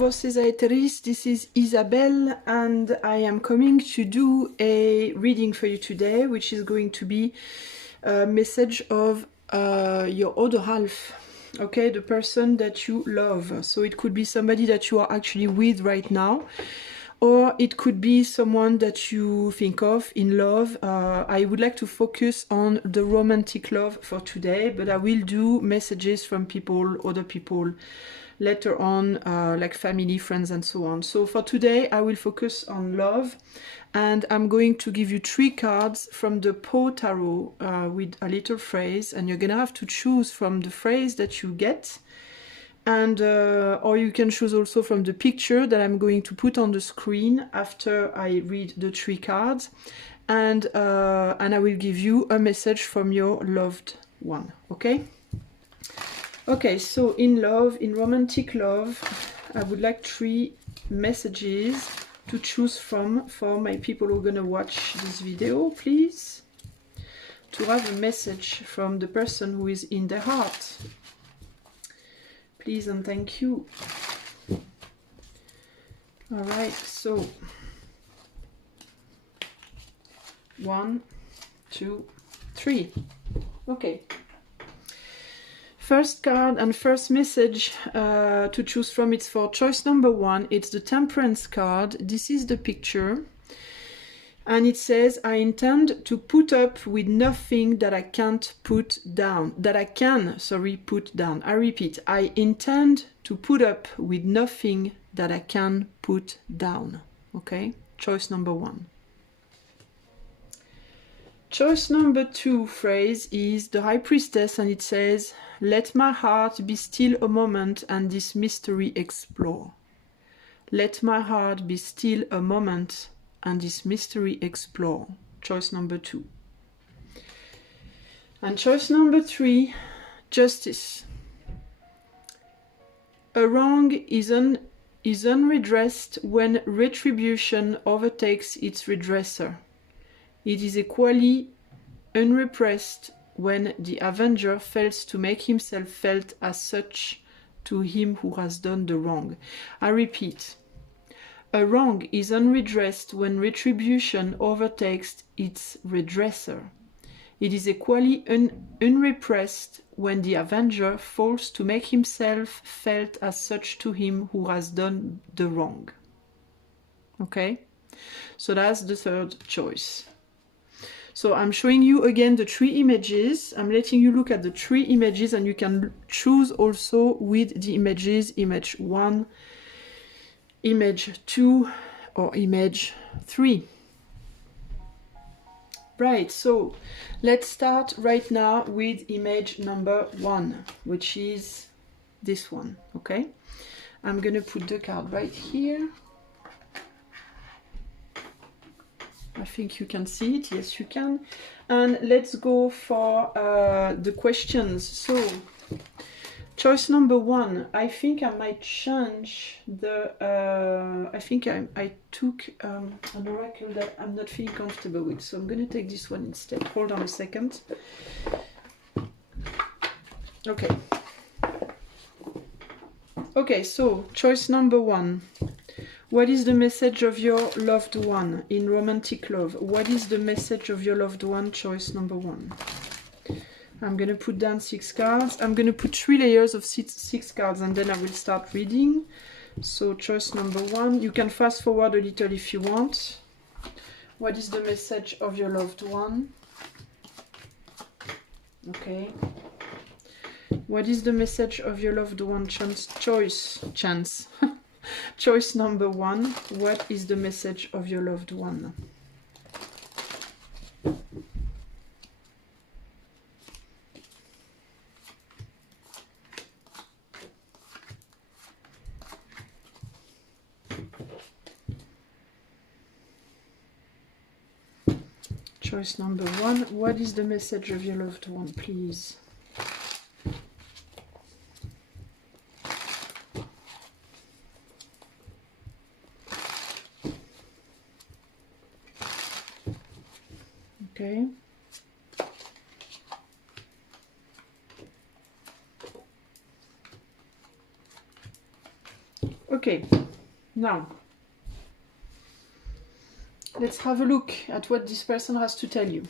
vocês aeteris, this is Isabelle and I am coming to do a reading for you today, which is going to be a message of your other half, okay, the person that you love. So it could be somebody that you are actually with right now, or it could be someone that you think of in love. I would like to focus on the romantic love for today, but I will do messages from people, other people, later on, like family, friends, and so on. So for today, I will focus on love, and I'm going to give you 3 cards from the Po Tarot with a little phrase, and you're gonna have to choose from the phrase that you get, and or you can choose also from the picture that I'm going to put on the screen after I read the 3 cards, and I will give you a message from your loved one, okay? Okay, so in love, in romantic love, I would like 3 messages to choose from for my people who are gonna watch this video, please. To have a message from the person who is in their heart. Please and thank you. Alright, so 1, 2, 3. Okay. First card and first message to choose from, it's for choice number 1. It's the Temperance card. This is the picture. And it says, I intend to put up with nothing that I can't put down. Put down. I repeat, I intend to put up with nothing that I can put down. Okay? Choice number 1. Choice number 2 phrase is the High Priestess, and it says, let my heart be still a moment and this mystery explore. Let my heart be still a moment and this mystery explore. Choice number 2. And choice number 3, Justice. A wrong is unredressed when retribution overtakes its redresser. It is equally unrepressed when the avenger fails to make himself felt as such to him who has done the wrong. I repeat, a wrong is unredressed when retribution overtakes its redresser. It is equally unrepressed when the avenger fails to make himself felt as such to him who has done the wrong. Okay? So that's the third choice. So I'm showing you again the 3 images. I'm letting you look at the 3 images, and you can choose also with the images, image 1, image 2, or image 3. Right, so let's start right now with image number 1, which is this one, okay? I'm gonna put the card right here. I think you can see it. Yes, you can. And let's go for the questions. So, choice number 1. I think I might change the... I think I took an oracle that I'm not feeling comfortable with. So I'm going to take this one instead. Hold on a second. Okay. Okay, so choice number 1. What is the message of your loved one in romantic love? What is the message of your loved one? Choice number 1. I'm going to put down 6 cards. I'm going to put 3 layers of 6 cards, and then I will start reading. So choice number 1. You can fast forward a little if you want. What is the message of your loved one? Okay. What is the message of your loved one? Chance. Choice number 1, what is the message of your loved one? Choice number 1, what is the message of your loved one, please? Okay. Okay, now let's have a look at what this person has to tell you.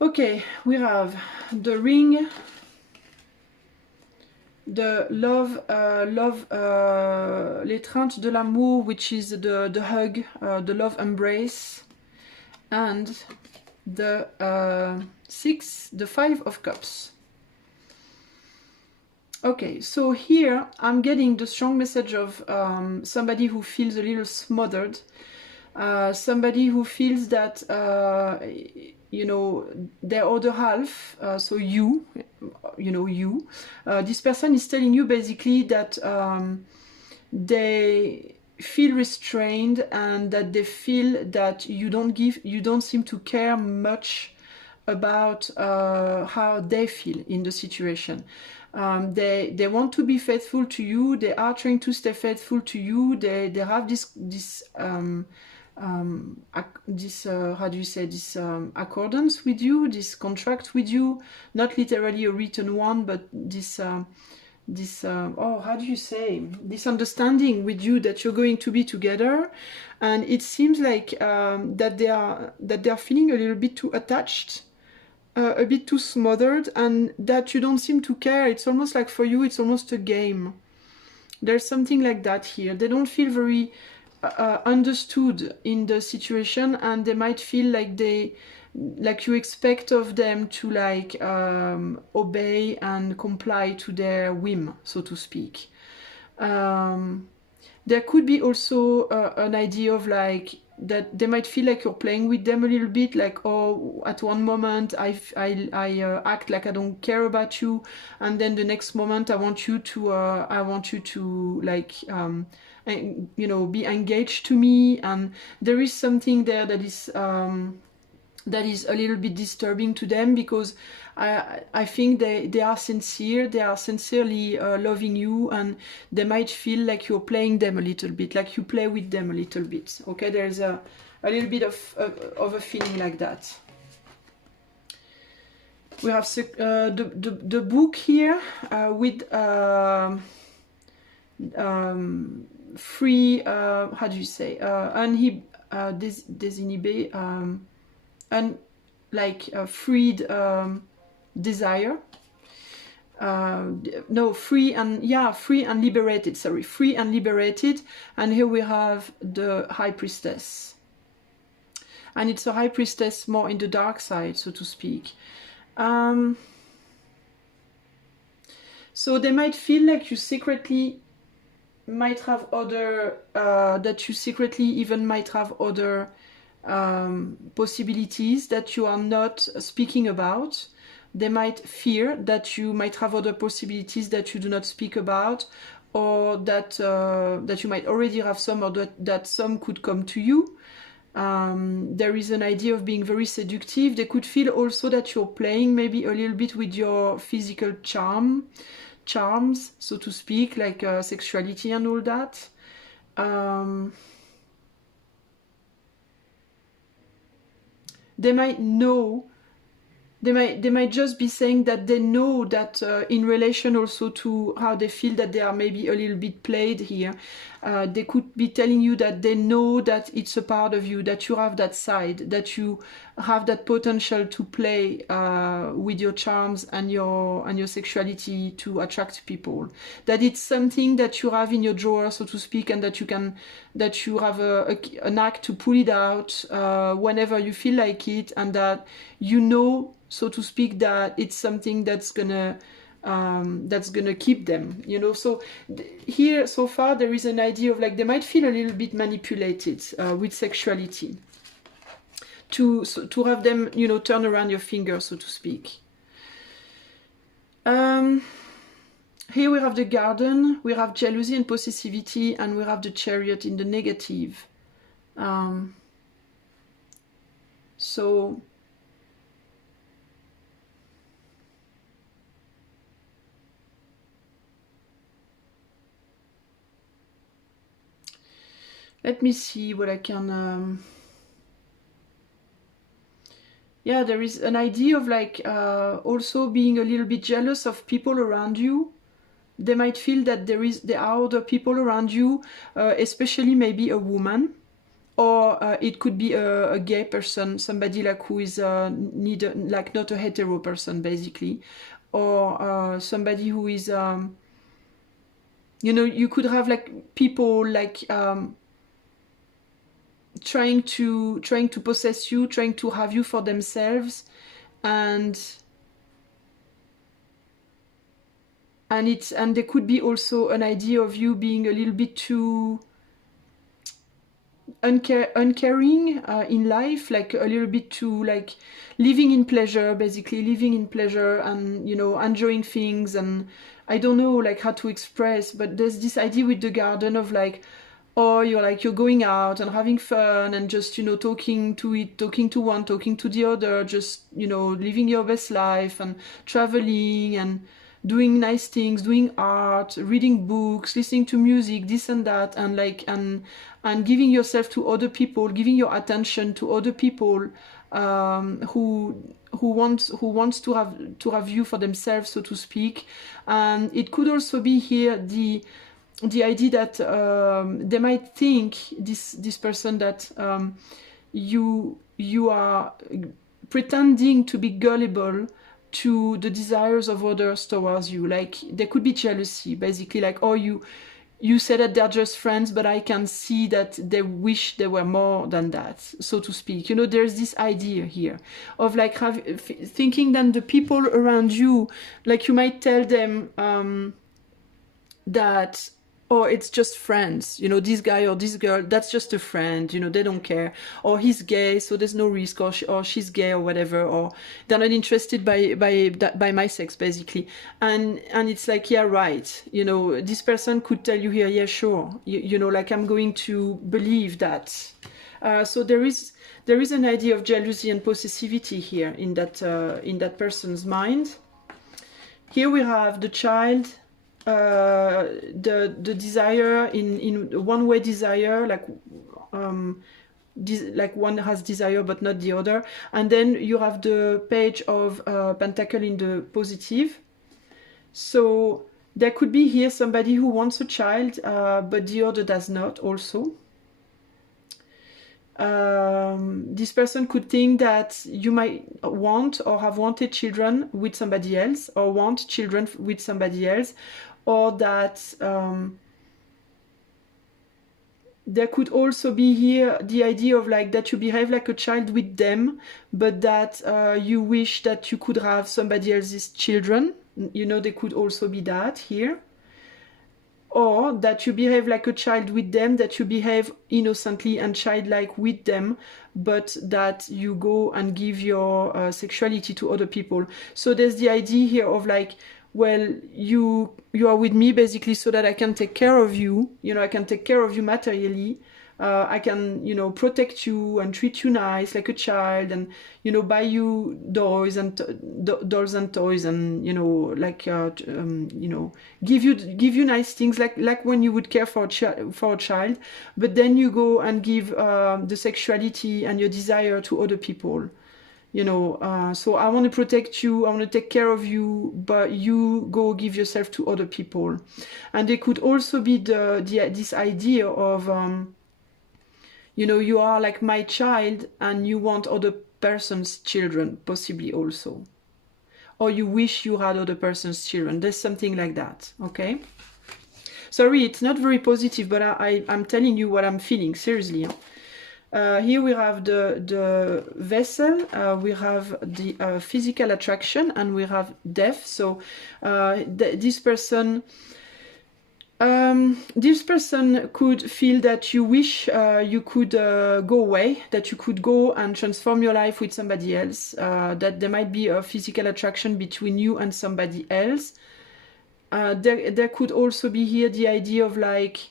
Okay, we have the ring, the love, l'étreinte de l'amour, which is the hug, the love embrace, and the 5 of cups. Okay, so here I'm getting the strong message of somebody who feels a little smothered, somebody who feels that, you know, their other half, so you, this person is telling you basically that they feel restrained and that they feel that you don't seem to care much about how they feel in the situation. They want to be faithful to you. They are trying to stay faithful to you. They have this how do you say, this accordance with you, this contract with you, not literally a written one, but this oh, how do you say, this understanding with you that you're going to be together. And it seems like that they are feeling a little bit too attached, a bit too smothered, and that you don't seem to care. It's almost like for you it's almost a game. There's something like that here. They don't feel very understood in the situation, and they might feel like you expect of them to like obey and comply to their whim, so to speak. There could be also an idea of like that they might feel like you're playing with them a little bit, like, oh, at one moment I act like I don't care about you, and then the next moment I want you to like you know, be engaged to me. And there is something there that is a little bit disturbing to them, because I think they are sincere, they are sincerely loving you, and they might feel like you're playing them a little bit, like you play with them a little bit. Okay, there's a little bit of a feeling like that. We have the book here with free, how do you say, désinhibé, and like freed desire, no, free and liberated, sorry, free and liberated. And here we have the High Priestess, and it's a High Priestess more in the dark side, so to speak. So they might feel like you secretly might have other that you secretly even might have other possibilities that you are not speaking about. They might fear that you might have other possibilities that you do not speak about, or that you might already have some, or that some could come to you. There is an idea of being very seductive. They could feel also that you're playing maybe a little bit with your physical charms, so to speak, like sexuality and all that. They might know, they might just be saying that they know that in relation also to how they feel that they are maybe a little bit played here. They could be telling you that they know that it's a part of you, that you have that side, that you have that potential to play with your charms and your sexuality to attract people. That it's something that you have in your drawer, so to speak, and that you have a knack to pull it out whenever you feel like it, and that you know, so to speak, that it's something that's gonna keep them, you know. So here so far there is an idea of like they might feel a little bit manipulated with sexuality, to have them, you know, turn around your finger, so to speak. Here we have the Garden, we have jealousy and possessivity, and we have the Chariot in the negative. So let me see what I can... yeah, there is an idea of like also being a little bit jealous of people around you. they might feel that there are other people around you, especially maybe a woman, or it could be a gay person, somebody like who is like not a hetero person basically, or somebody who is you know, you could have like people like trying to possess you, trying to have you for themselves, and there could be also an idea of you being a little bit too uncaring in life, like a little bit too like living in pleasure, basically living in pleasure, and you know, enjoying things. And I don't know like how to express, but there's this idea with the garden of like, oh, you're going out and having fun and just, you know, talking to one, talking to the other, just, you know, living your best life and traveling and doing nice things, doing art, reading books, listening to music, this and that, and like and giving yourself to other people, giving your attention to other people who wants to have you for themselves, so to speak. And it could also be here the idea that they might think, this person, that you are pretending to be gullible to the desires of others towards you. Like there could be jealousy, basically, like, oh, you say that they're just friends, but I can see that they wish they were more than that, so to speak. You know, there's this idea here of like thinking that the people around you, like you might tell them that, oh, it's just friends, you know, this guy or this girl, that's just a friend, you know, they don't care, or he's gay, so there's no risk, or she's gay, or whatever, or they're not interested by my sex, basically. And it's like, yeah, right, you know, this person could tell you here, yeah, sure, you know, like, I'm going to believe that. So there is an idea of jealousy and possessivity here in that person's mind. Here we have the child, the desire in one-way desire, like like one has desire but not the other. And then you have the page of pentacle in the positive. So there could be here somebody who wants a child, but the other does not also. This person could think that you might want or have wanted children with somebody else, or want children with somebody else, or that there could also be here the idea of like that you behave like a child with them, but that you wish that you could have somebody else's children. You know, there could also be that here. Or that you behave like a child with them, that you behave innocently and childlike with them, but that you go and give your sexuality to other people. So there's the idea here of like, well, you are with me basically so that I can take care of you, you know, I can take care of you materially, I can, you know, protect you and treat you nice like a child, and, you know, buy you dolls and toys, and, you know, like you know, give you nice things like when you would care for a child, but then you go and give the sexuality and your desire to other people. You know, so I want to protect you, I want to take care of you, but you go give yourself to other people. And there could also be this idea of, you know, you are like my child and you want other person's children, possibly also. Or you wish you had other person's children. There's something like that, okay? Sorry, it's not very positive, but I'm telling you what I'm feeling, seriously. Here we have the vessel, we have the physical attraction, and we have death. So this person could feel that you wish you could go away, that you could go and transform your life with somebody else, that there might be a physical attraction between you and somebody else. There could also be here the idea of like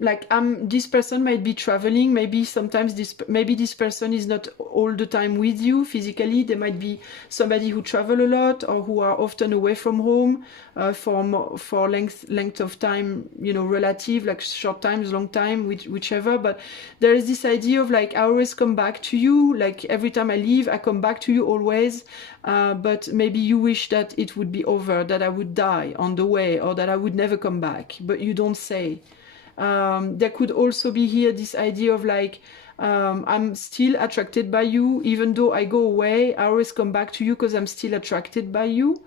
like this person might be traveling, maybe sometimes maybe this person is not all the time with you physically. There might be somebody who travel a lot or who are often away from home for length of time, you know, relative, like short times, long time, whichever. But there is this idea of like, I always come back to you, like every time I leave I come back to you always, but maybe you wish that it would be over, that I would die on the way, or that I would never come back, but you don't say. There could also be here this idea of like, I'm still attracted by you, even though I go away, I always come back to you because I'm still attracted by you,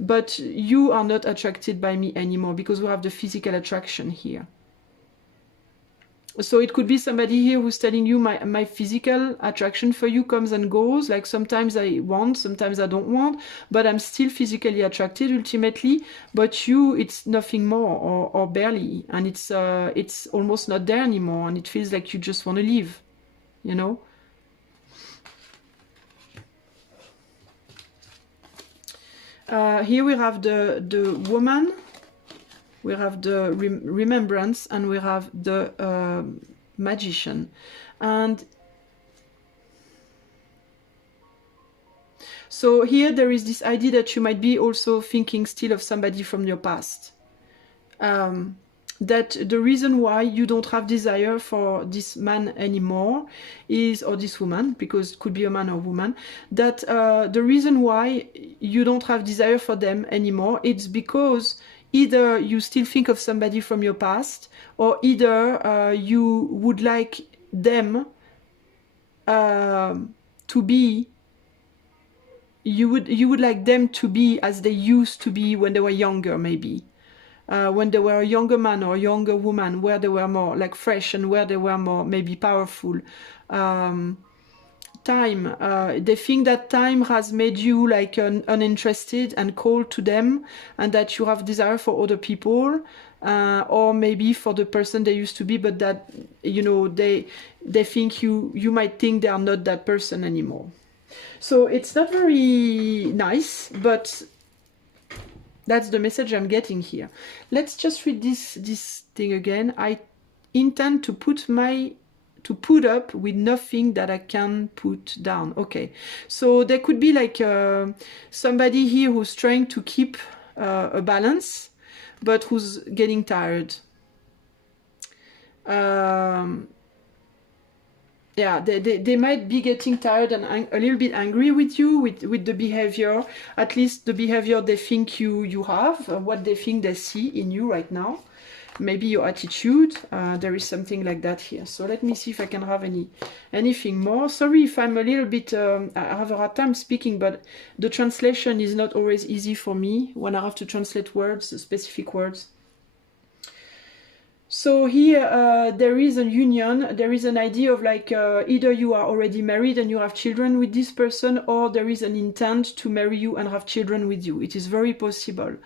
but you are not attracted by me anymore, because we have the physical attraction here. So it could be somebody here who's telling you, my physical attraction for you comes and goes, like sometimes I want, sometimes I don't want, but I'm still physically attracted ultimately, but you, it's nothing more, or barely, and it's almost not there anymore, and it feels like you just want to leave, you know? Here we have the woman, we have the remembrance, and we have the magician. And so here there is this idea that you might be also thinking still of somebody from your past. That the reason why you don't have desire for this man anymore is, or this woman, because it could be a man or woman, that the reason why you don't have desire for them anymore, it's because either you still think of somebody from your past, or either you would like them to be, you would like them to be as they used to be when they were younger, maybe. When they were a younger man or a younger woman, where they were more like fresh and where they were more maybe powerful. Time, they think that time has made you like uninterested and cold to them, and that you have desire for other people, or maybe for the person they used to be, but that, you know, they think you might think they are not that person anymore. So it's not very nice, but that's the message I'm getting here. Let's just read this thing again. I intend to put up with nothing that I can put down. Okay, so there could be like somebody here who's trying to keep a balance, but who's getting tired. Yeah, they might be getting tired and a little bit angry with you, with the behavior, at least the behavior they think you have, what they think they see in you right now. Maybe your attitude, there is something like that here. So let me see if I can have anything more. Sorry if I'm a little bit, I have a hard time speaking, but the translation is not always easy for me when I have to translate words, specific words. So here there is a union, there is an idea of like either you are already married and you have children with this person, or there is an intent to marry you and have children with you. It is very possible.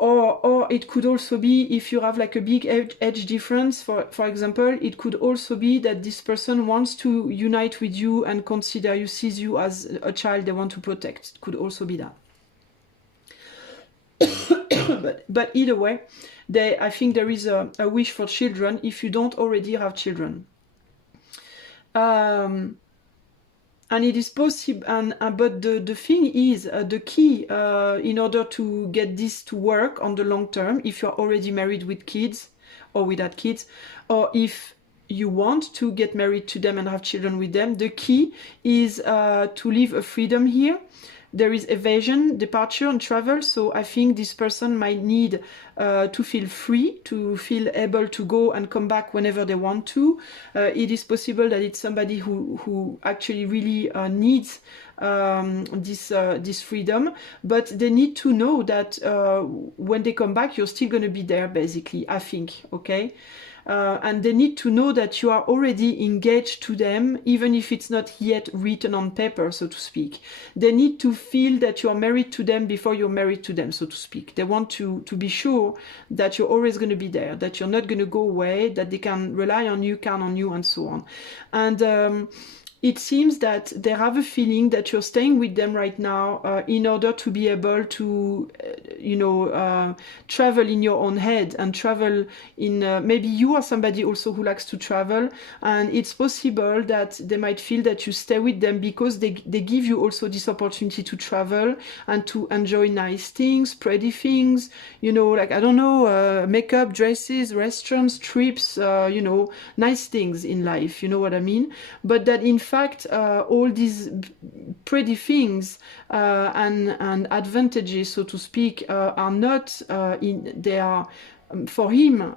Or it could also be, if you have like a big age difference, for example, it could also be that this person wants to unite with you and consider you, sees you as a child they want to protect. It could also be that. but either way, I think there is a wish for children if you don't already have children. And it is possible, but the thing is, the key in order to get this to work on the long term, if you're already married with kids or without kids, or if you want to get married to them and have children with them, the key is to live a freedom here. There is evasion, departure, and travel. So I think this person might need to feel free, to feel able to go and come back whenever they want to. It is possible that it's somebody who actually really needs this freedom, but they need to know that when they come back, you're still going to be there, basically, I think, okay? And they need to know that you are already engaged to them, even if it's not yet written on paper, so to speak. They need to feel that you are married to them before you're married to them, so to speak. They want to be sure that you're always going to be there, that you're not going to go away, that they can rely on you, count on you, and so on. And it seems that they have a feeling that you're staying with them right now in order to be able to, travel in your own head and travel in, maybe you are somebody also who likes to travel, and it's possible that they might feel that you stay with them because they give you also this opportunity to travel and to enjoy nice things, pretty things, like, I don't know, makeup, dresses, restaurants, trips, nice things in life, you know what I mean? But that in fact, all these pretty things and advantages, so to speak, are not they are, for him,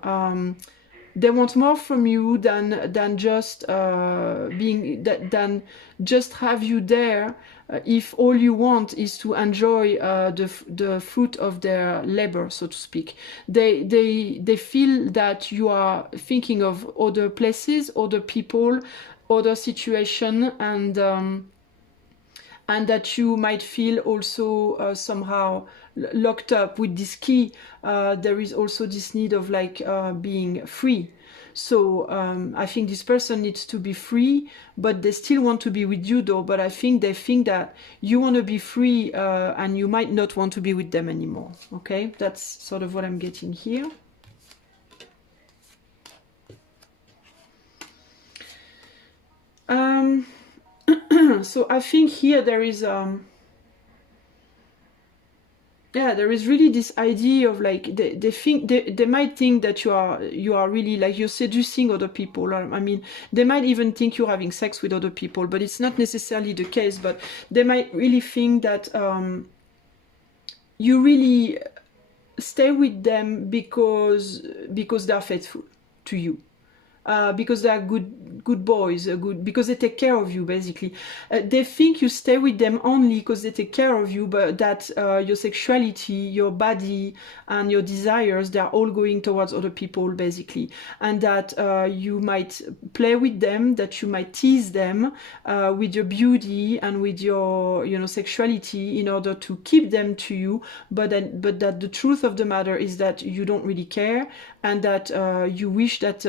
they want more from you than just than just have you there. If all you want is to enjoy the fruit of their labor, so to speak, they feel that you are thinking of other places, other people, other situation, and that you might feel also somehow locked up with this key. There is also this need of like being free. So I think this person needs to be free, but they still want to be with you though. But I think they think that you want to be free and you might not want to be with them anymore. Okay, that's sort of what I'm getting here. So I think here there is there is really this idea of like they think they might think that you are really like you're seducing other people. I mean, they might even think you're having sex with other people, but it's not necessarily the case. But they might really think that you really stay with them because they're faithful to you. Because they are good boys, because they take care of you, basically. They think you stay with them only because they take care of you, but that your sexuality, your body, and your desires, they are all going towards other people, basically. And that you might play with them, that you might tease them with your beauty and with your, sexuality in order to keep them to you, but that the truth of the matter is that you don't really care, and that you wish that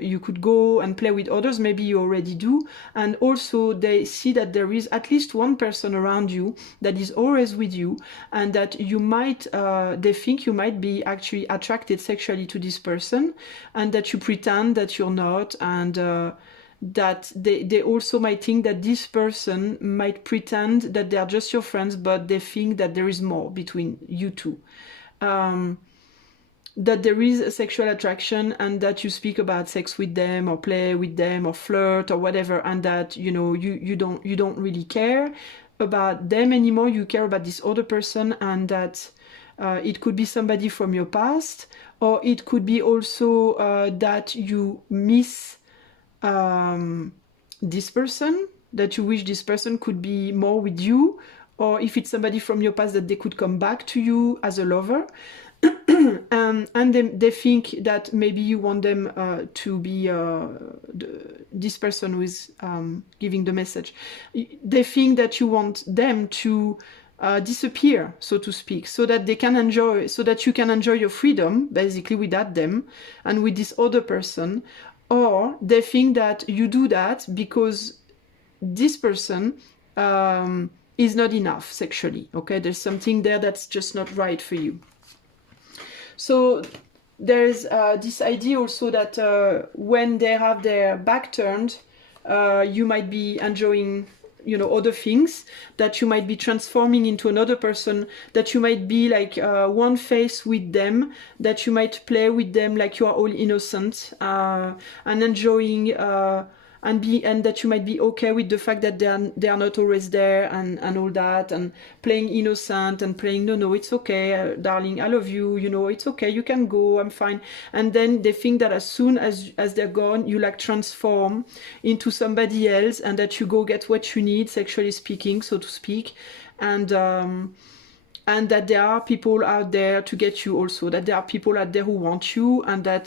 you could go and play with others. Maybe you already do. And also they see that there is at least one person around you that is always with you, and that you might, they think you might be actually attracted sexually to this person, and that you pretend that you're not, and that they also might think that this person might pretend that they are just your friends, but they think that there is more between you two. That there is a sexual attraction, and that you speak about sex with them or play with them or flirt or whatever, and that you don't really care about them anymore. You care about this other person, and that it could be somebody from your past, or it could be also that you miss this person, that you wish this person could be more with you, or if it's somebody from your past, that they could come back to you as a lover. And they think that maybe you want them to be this person who is giving the message. They think that you want them to disappear, so to speak, so that they can enjoy, so that you can enjoy your freedom, basically, without them and with this other person. Or they think that you do that because this person is not enough sexually. Okay, there's something there that's just not right for you. So there's this idea also that when they have their back turned, you might be enjoying, other things, that you might be transforming into another person, that you might be like one face with them, that you might play with them like you are all innocent, and enjoying and that you might be okay with the fact that they are not always there, and all that, and playing innocent and playing no, it's okay, darling, I love you, it's okay, you can go, I'm fine. And then they think that as soon as they're gone, you like transform into somebody else, and that you go get what you need, sexually speaking, so to speak, and that there are people out there to get you also, that there are people out there who want you, and that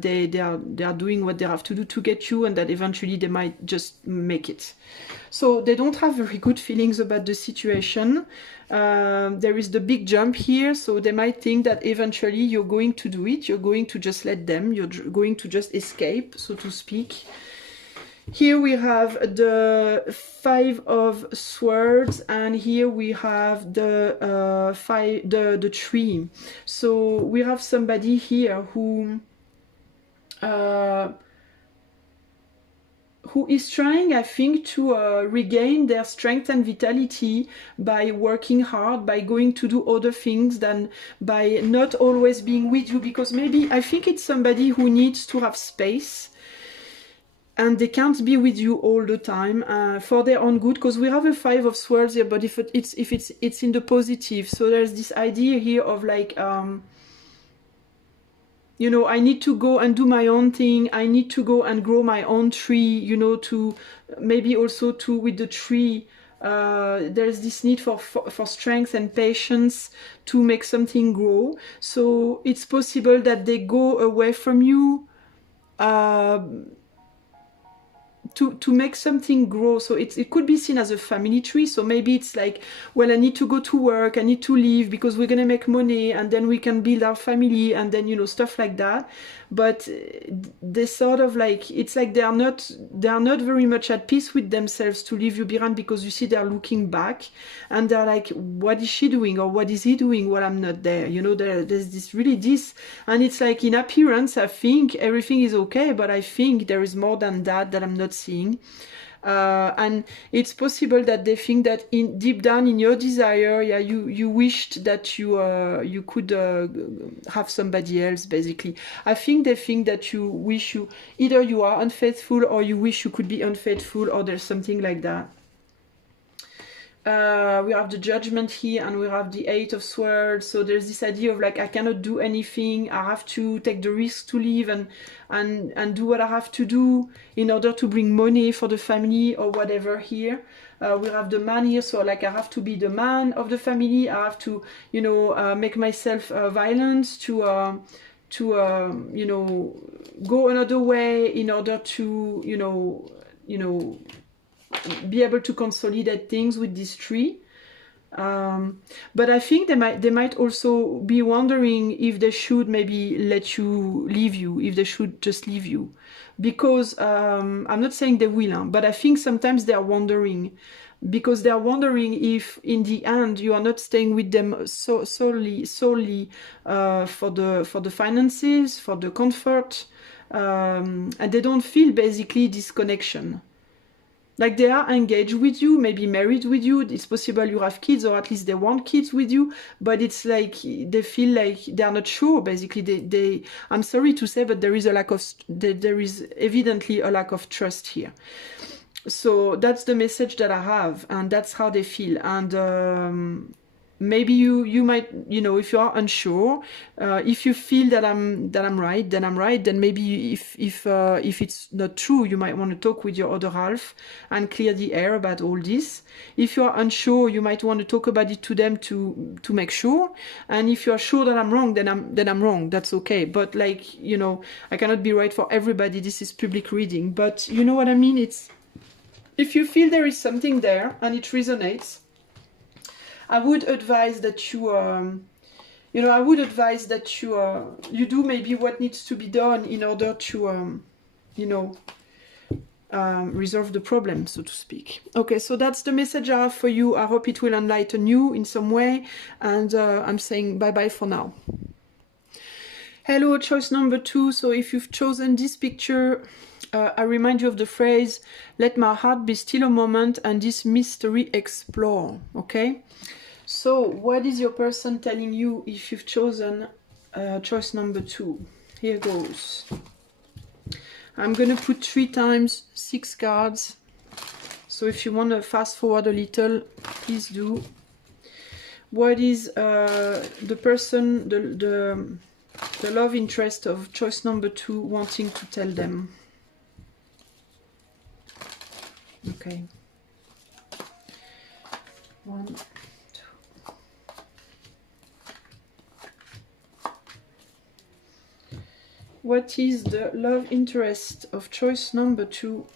they are doing what they have to do to get you, and that eventually they might just make it. So they don't have very good feelings about the situation. There is the big jump here, so they might think that eventually you're going to do it, you're going to just let them, you're going to just escape, so to speak. Here we have the 5 of Swords, and here we have the the tree. So we have somebody here who is trying, I think, to regain their strength and vitality by working hard, by going to do other things than by not always being with you, because maybe I think it's somebody who needs to have space and they can't be with you all the time for their own good, because we have a 5 of Swords here, but if it's in the positive. So there's this idea here of like you know, I need to go and do my own thing. I need to go and grow my own tree, you know, to maybe also to with the tree. There's this need for strength and patience to make something grow. So it's possible that they go away from you to make something grow. So it could be seen as a family tree. So maybe it's like, well, I need to go to work, I need to leave because we're gonna make money and then we can build our family, and then, you know, stuff like that. But they sort of like, it's like they are not very much at peace with themselves to leave you behind, because you see they're looking back and they're like, what is she doing or what is he doing while I'm not there? You know, there's this really this, and it's like in appearance I think everything is okay, but I think there is more than that I'm not seeing. And it's possible that they think that in deep down in your desire, yeah, you wished that you could have somebody else. Basically, I think they think that you wish either you are unfaithful or you wish you could be unfaithful, or there's something like that. We have the Judgment here, and we have the 8 of Swords. So there's this idea of like, I cannot do anything, I have to take the risk to live and do what I have to do in order to bring money for the family or whatever here. We have the Man here, so like I have to be the man of the family, I have to, you know, make myself violent to you know, go another way in order to, you know, be able to consolidate things with this tree. But I think they might also be wondering if they should maybe let you leave you, if they should just leave you, because I'm not saying they will, but I think sometimes they are wondering, because they are wondering if in the end you are not staying with them solely for the finances, for the comfort, and they don't feel basically this connection. Like they are engaged with you, maybe married with you. It's possible you have kids, or at least they want kids with you. But it's like they feel like they are not sure. Basically, they I'm sorry to say, but there is there is evidently a lack of trust here. So that's the message that I have, and that's how they feel. And maybe you might, you know, if you are unsure, if you feel that I'm right, then I'm right. Then maybe if it's not true, you might want to talk with your other half and clear the air about all this. If you are unsure, you might want to talk about it to them to make sure. And if you are sure that I'm wrong, then I'm wrong. That's okay. But like, you know, I cannot be right for everybody. This is public reading, but you know what I mean. It's, if you feel there is something there and it resonates, I would advise that you, you know, I would advise that you do maybe what needs to be done in order to, you know, resolve the problem, so to speak. Okay, so that's the message I have for you. I hope it will enlighten you in some way, and I'm saying bye-bye for now. Hello, choice number 2. So if you've chosen this picture, I remind you of the phrase, let my heart be still a moment and this mystery explore, okay? So what is your person telling you if you've chosen choice number 2? Here goes. I'm going to put 3 times 6 cards. So if you want to fast forward a little, please do. What is the person, the love interest of choice number 2 wanting to tell them? Okay. 1, 2. What is the love interest of choice number 2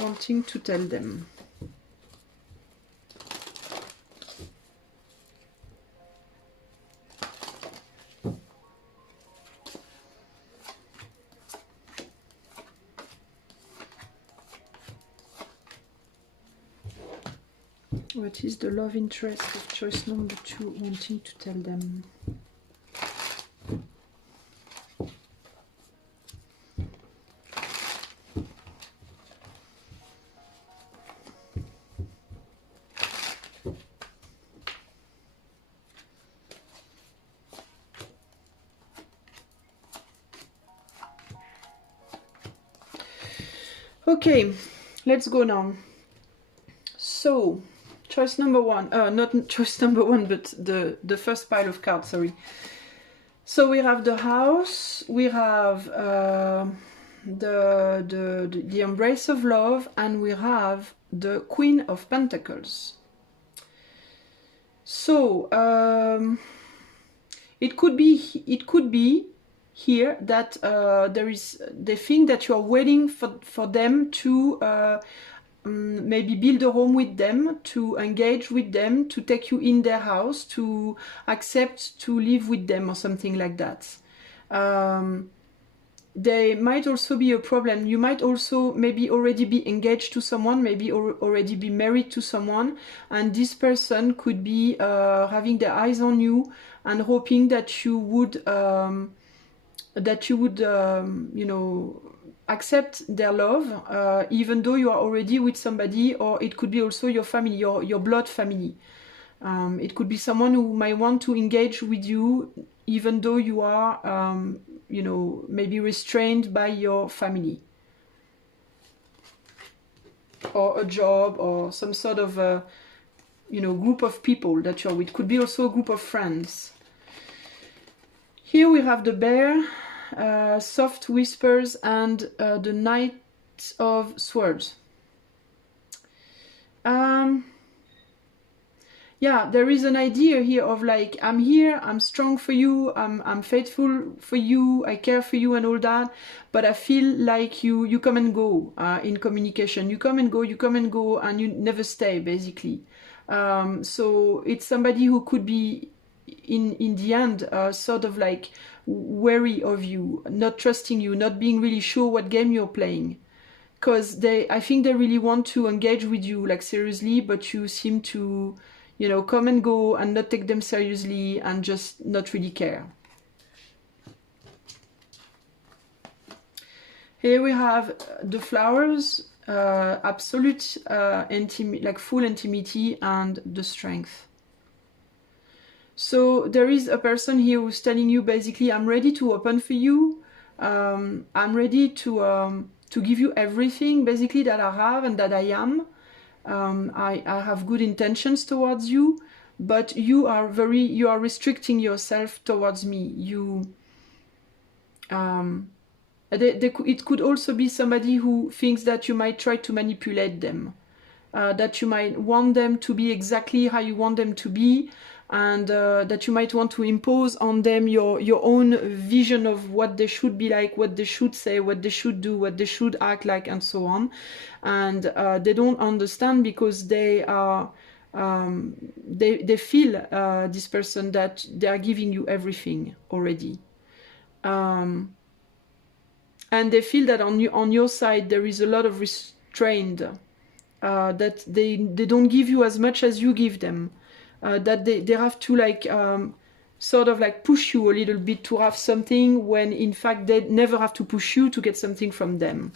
wanting to tell them? What is the love interest of choice number 2 wanting to tell them? Okay, let's go now. So, choice number 1, not choice number 1, but the first pile of cards, sorry. So we have the house, we have the embrace of love, and we have the Queen of Pentacles. So it could be here that they think that you are waiting for them to maybe build a home with them, to engage with them, to take you in their house, to accept to live with them or something like that. There might also be a problem. You might also maybe already be engaged to someone, maybe already be married to someone, and this person could be having their eyes on you and hoping that you would you know, accept their love, even though you are already with somebody, or it could be also your family, your blood family. It could be someone who might want to engage with you, even though you are, you know, maybe restrained by your family. Or a job, or some sort of, you know, group of people that you're with. It could be also a group of friends. Here we have the bear, soft whispers, and the Knight of Swords. Yeah, there is an idea here of like, I'm here, I'm strong for you, I'm faithful for you, I care for you and all that, but I feel like you come and go in communication. You come and go, and you never stay, basically. So it's somebody who could be, in the end, sort of like wary of you, not trusting you, not being really sure what game you're playing. Because I think they really want to engage with you, like seriously, but you seem to, you know, come and go and not take them seriously and just not really care. Here we have the flowers, absolute like full intimacy, and the strength. So there is a person here who's telling you basically, I'm ready to open for you. I'm ready to give you everything basically that I have and that I am. I have good intentions towards you, but you are restricting yourself towards me. It could also be somebody who thinks that you might try to manipulate them, that you might want them to be exactly how you want them to be, and that you might want to impose on them your own vision of what they should be like, what they should say, what they should do, what they should act like, and so on. And they don't understand, because they are they feel, this person, that they are giving you everything already, and they feel that on your side there is a lot of restraint, that they don't give you as much as you give them. That they have to like sort of like push you a little bit to have something, when in fact they never have to push you to get something from them.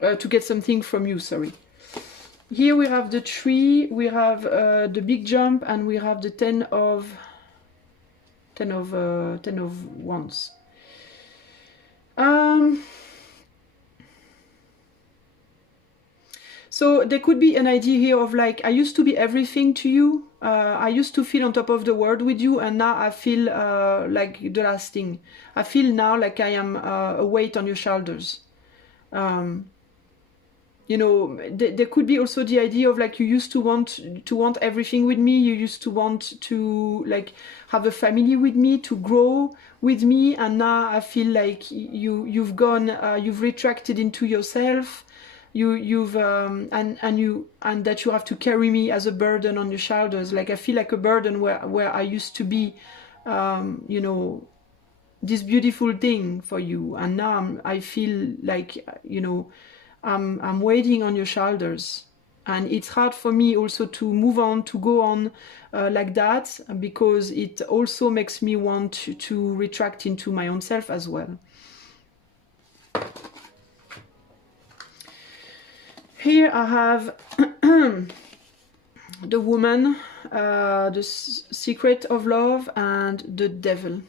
To get something from you, sorry. Here we have the tree, we have the big jump, and we have the 10 of wands. So there could be an idea here of like, I used to be everything to you. I used to feel on top of the world with you, and now I feel like the last thing. I feel now like I am a weight on your shoulders. You know, there could be also the idea of like, you used to want everything with me. You used to want to like have a family with me, to grow with me, and now I feel like you've gone, you've retracted into yourself. And that you have to carry me as a burden on your shoulders. Like, I feel like a burden where I used to be, you know, this beautiful thing for you, and now I feel like, you know, I'm waiting on your shoulders. And it's hard for me also to move on, to go on like that, because it also makes me want to retract into my own self as well. Here I have the woman, the secret of love, and the devil.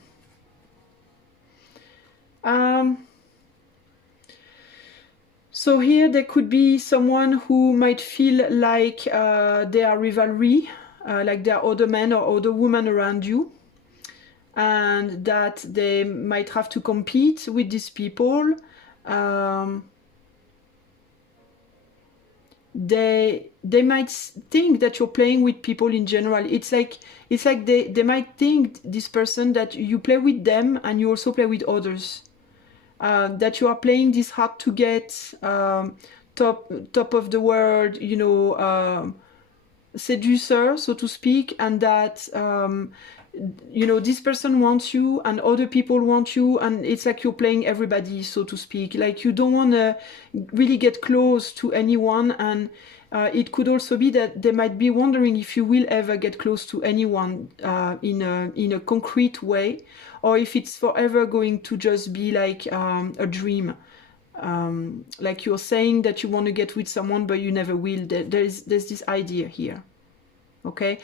So here there could be someone who might feel like there are rivalry, like there are other men or other women around you, and that they might have to compete with these people. They might think that you're playing with people in general. It's like they might think, this person, that you play with them and you also play with others. That you are playing this hard to get, top of the world, you know, seducer, so to speak, and that you know, this person wants you and other people want you, and it's like you're playing everybody, so to speak. Like you don't want to really get close to anyone, and it could also be that they might be wondering if you will ever get close to anyone in a concrete way, or if it's forever going to just be like a dream. Like you're saying that you want to get with someone, but you never will. There's this idea here. Okay,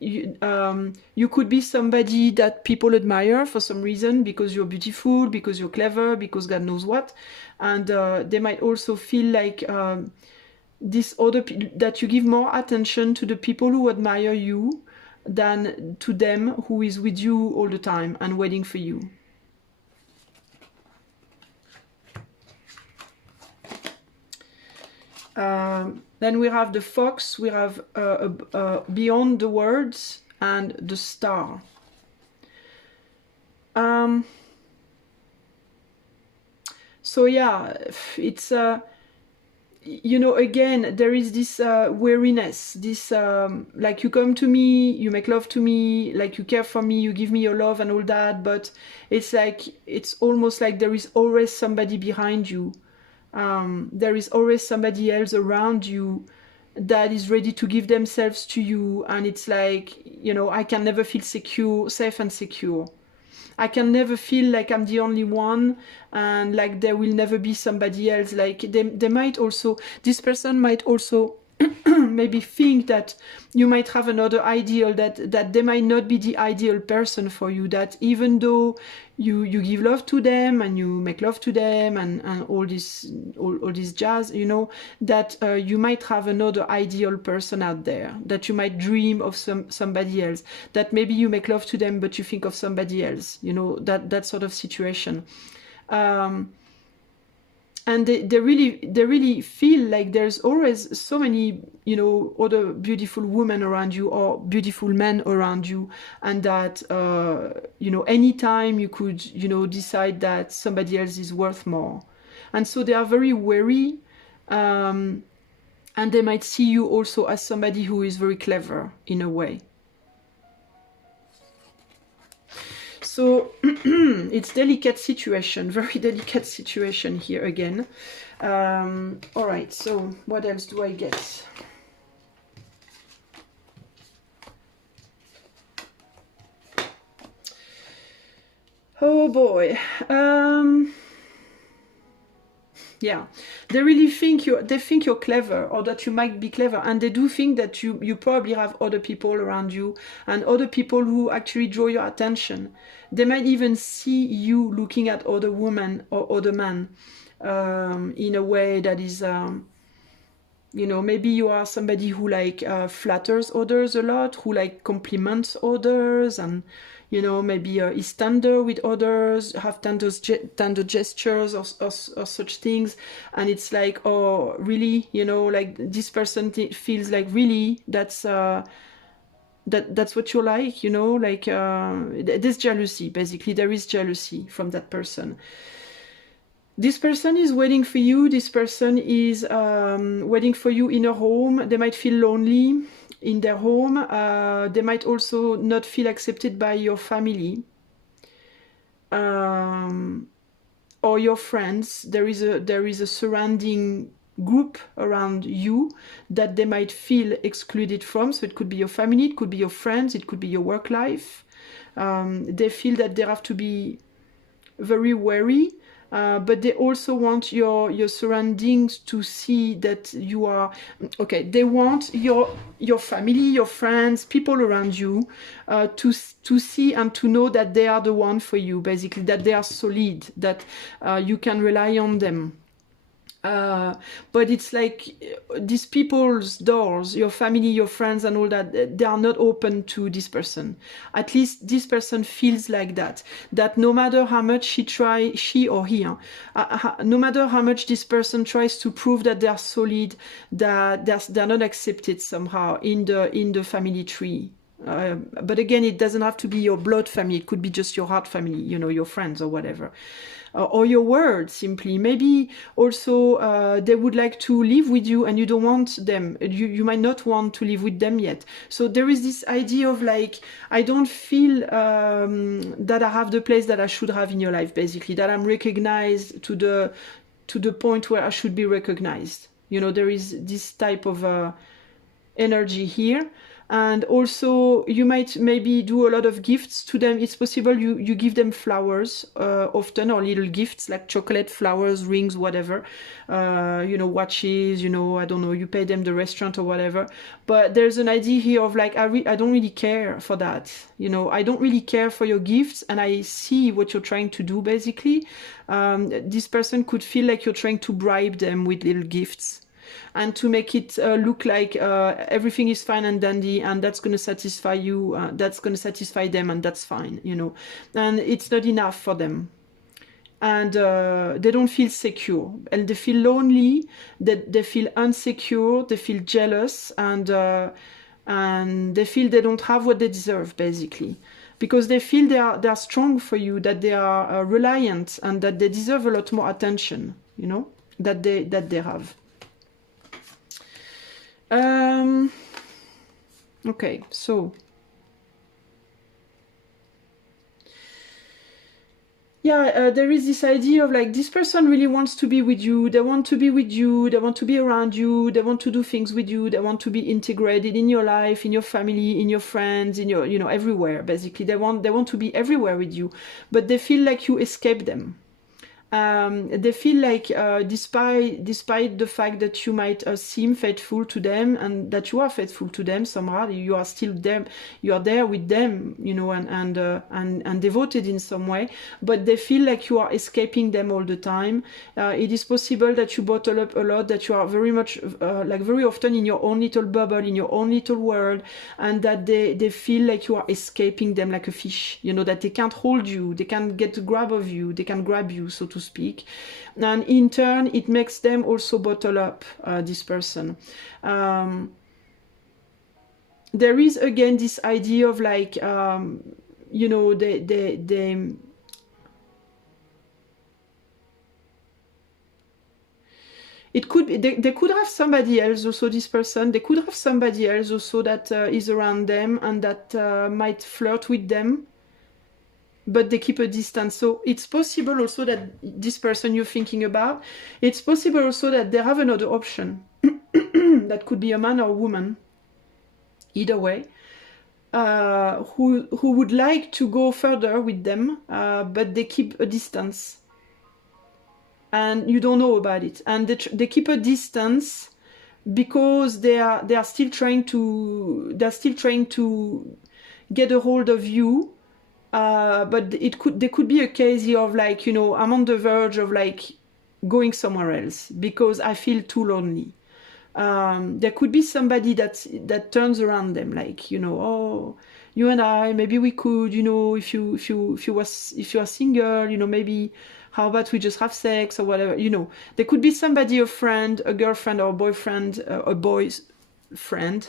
you could be somebody that people admire for some reason, because you're beautiful, because you're clever, because God knows what, and they might also feel like that you give more attention to the people who admire you than to them who is with you all the time and waiting for you. Then we have the fox, we have beyond the words, and the star. So yeah, it's you know, again, there is this weariness, this like you come to me, you make love to me, like you care for me, you give me your love and all that, but it's like, it's almost like there is always somebody behind you. There is always somebody else around you that is ready to give themselves to you, and it's like, you know, I can never feel secure, safe and secure. I can never feel like I'm the only one, and like there will never be somebody else. Like they might also, this person might also maybe think that you might have another ideal, that they might not be the ideal person for you, that even though you give love to them and you make love to them and all this jazz, you know, that you might have another ideal person out there, that you might dream of somebody else, that maybe you make love to them but you think of somebody else, you know, that sort of situation. And they really feel like there's always so many, you know, other beautiful women around you or beautiful men around you, and that you know, anytime you could, you know, decide that somebody else is worth more. And so they are very wary, and they might see you also as somebody who is very clever in a way. So it's delicate situation, very delicate situation here again. All right, so what else do I get? Oh boy. Yeah, they really think you're clever, or that you might be clever, and they do think that you probably have other people around you, and other people who actually draw your attention. They might even see you looking at other women or other men in a way that is, you know, maybe you are somebody who like flatters others a lot, who like compliments others, and you know, maybe is tender with others, have tender gestures or such things, and it's like, oh really, you know, like this person feels like really that's what you like, you know, like there's jealousy, basically there is jealousy from that person. This person is waiting for you. This person is waiting for you in a home. They might feel lonely in their home. They might also not feel accepted by your family or your friends. There is a surrounding group around you that they might feel excluded from. So it could be your family, it could be your friends, it could be your work life. They feel that they have to be very wary, but they also want your surroundings to see that you are okay. They want your family, your friends, people around you to see and to know that they are the one for you, basically, that they are solid, that you can rely on them. But it's like these people's doors, your family, your friends and all that, they are not open to this person. At least this person feels like that no matter how much she or he, no matter how much this person tries to prove that they are solid, that they're not accepted somehow in the family tree. But again, it doesn't have to be your blood family. It could be just your heart family, your friends or whatever. Or your word, simply. Maybe also they would like to live with you and you don't want them. You might not want to live with them yet. So there is this idea of like, I don't feel that I have the place that I should have in your life, basically. That I'm recognized to the point where I should be recognized. There is this type of energy here. And also you might maybe do a lot of gifts to them. It's possible you give them flowers often, or little gifts like chocolate, flowers, rings, whatever, watches, I don't know, you pay them the restaurant or whatever. But there's an idea here of like, I don't really care for that. I don't really care for your gifts, and I see what you're trying to do, basically. This person could feel like you're trying to bribe them with little gifts, and to make it look like everything is fine and dandy, and that's going to satisfy you, that's going to satisfy them, and that's fine, and it's not enough for them. And they don't feel secure, and they feel lonely, they feel unsecure, they feel jealous, and they feel they don't have what they deserve, basically, because they feel they are strong for you, that they are reliant, and that they deserve a lot more attention, that they have. Okay, so yeah, there is this idea of like, this person really wants to be with you, they want to be with you, they want to be around you, they want to do things with you, they want to be integrated in your life, in your family, in your friends, in your, everywhere, basically. They want to be everywhere with you, but they feel like you escape them. They feel like despite the fact that you might seem faithful to them, and that you are faithful to them somehow, you are still there, you are there with them, and devoted in some way, but they feel like you are escaping them all the time. It is possible that you bottle up a lot, that you are very much like very often in your own little bubble, in your own little world, and that they feel like you are escaping them like a fish, that they can't hold you, they can't get a grab of you, they can grab you, so to speak. And in turn, it makes them also bottle up this person. There is again this idea of like, they it could be, they could have somebody else also, this person, they could have somebody else also that is around them, and that might flirt with them, but they keep a distance. So it's possible also that this person you're thinking about, it's possible also that they have another option. That could be a man or a woman, either way, who would like to go further with them, but they keep a distance. And you don't know about it. And they keep a distance because they are still trying to get a hold of you. But there could be a case here of like, I'm on the verge of like going somewhere else because I feel too lonely. There could be somebody that turns around them, like, oh, you and I, maybe we could, if you are single, maybe how about we just have sex or whatever, There could be somebody, a friend, a girlfriend or a boyfriend, a boy's friend,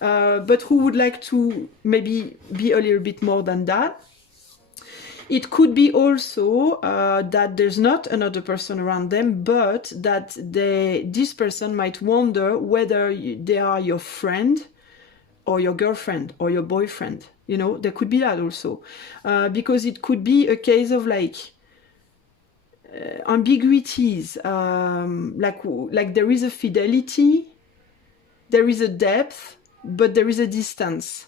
but who would like to maybe be a little bit more than that. It could be also that there's not another person around them, but that this person might wonder whether they are your friend or your girlfriend or your boyfriend. There could be that also. Because it could be a case of like, ambiguities, like there is a fidelity, there is a depth, but there is a distance,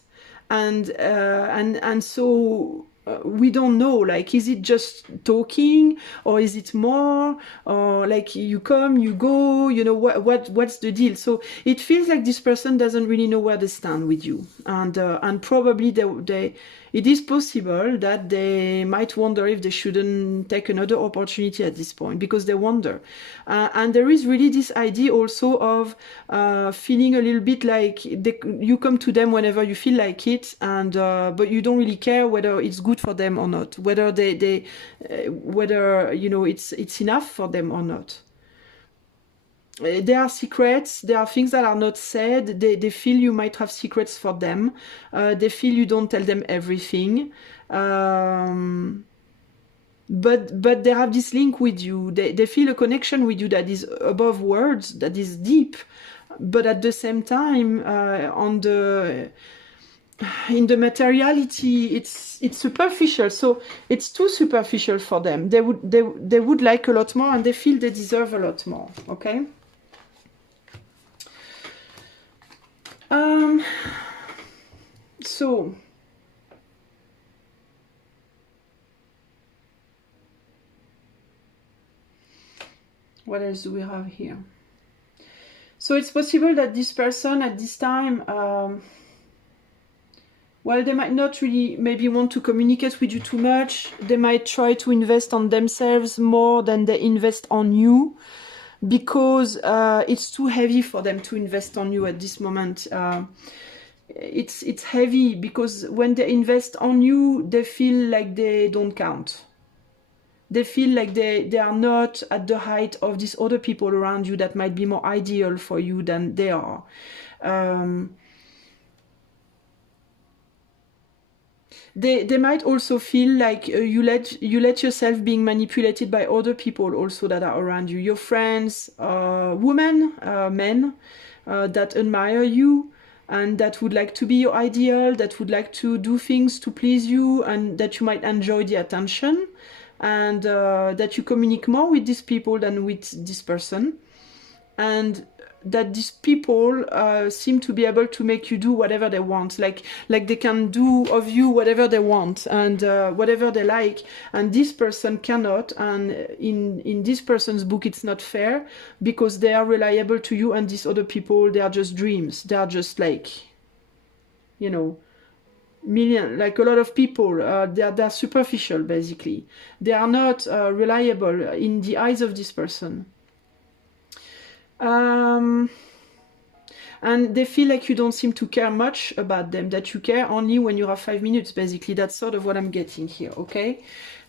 and so we don't know, like, is it just talking, or is it more, or like you come, you go, you know, what's the deal? So it feels like this person doesn't really know where they stand with you, and probably it is possible that they might wonder if they shouldn't take another opportunity at this point, because they wonder. And there is really this idea also of feeling a little bit like you come to them whenever you feel like it, and but you don't really care whether it's good for them or not, whether whether, you know, it's enough for them or not. There are secrets, there are things that are not said, they feel you might have secrets for them, they feel you don't tell them everything, but they have this link with you, they feel a connection with you that is above words, that is deep, but at the same time, in the materiality, it's superficial, so it's too superficial for them. They would like a lot more, and they feel they deserve a lot more. Okay. So what else do we have here? So it's possible that this person at this time, well, they might not really maybe want to communicate with you too much. They might try to invest on themselves more than they invest on you, because it's too heavy for them to invest on you at this moment. It's heavy because when they invest on you, they feel like they don't count. They feel like they are not at the height of these other people around you that might be more ideal for you than they are. They might also feel like you let yourself being manipulated by other people also that are around you, your friends, women, men that admire you and that would like to be your ideal, that would like to do things to please you, and that you might enjoy the attention, and that you communicate more with these people than with this person, and that these people seem to be able to make you do whatever they want, like they can do of you whatever they want, and whatever they like, and this person cannot. And in this person's book, it's not fair, because they are reliable to you, and these other people, they are just dreams. They are just like, you know, like a lot of people, they're superficial, basically. They are not reliable in the eyes of this person. And they feel like you don't seem to care much about them, that you care only when you have 5 minutes, basically. That's sort of what I'm getting here, okay?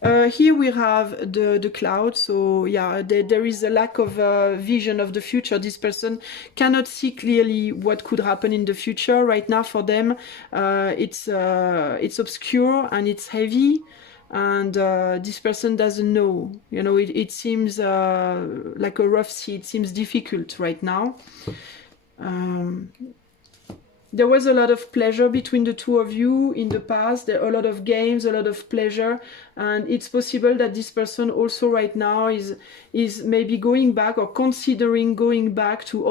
Here we have the cloud, so yeah, there is a lack of vision of the future. This person cannot see clearly what could happen in the future. Right now for them, it's obscure and it's heavy. And this person doesn't know, you know, it seems like a rough sea. It seems difficult right now. There was a lot of pleasure between the two of you in the past. There are a lot of games, a lot of pleasure, and it's possible that this person also right now is maybe going back or considering going back to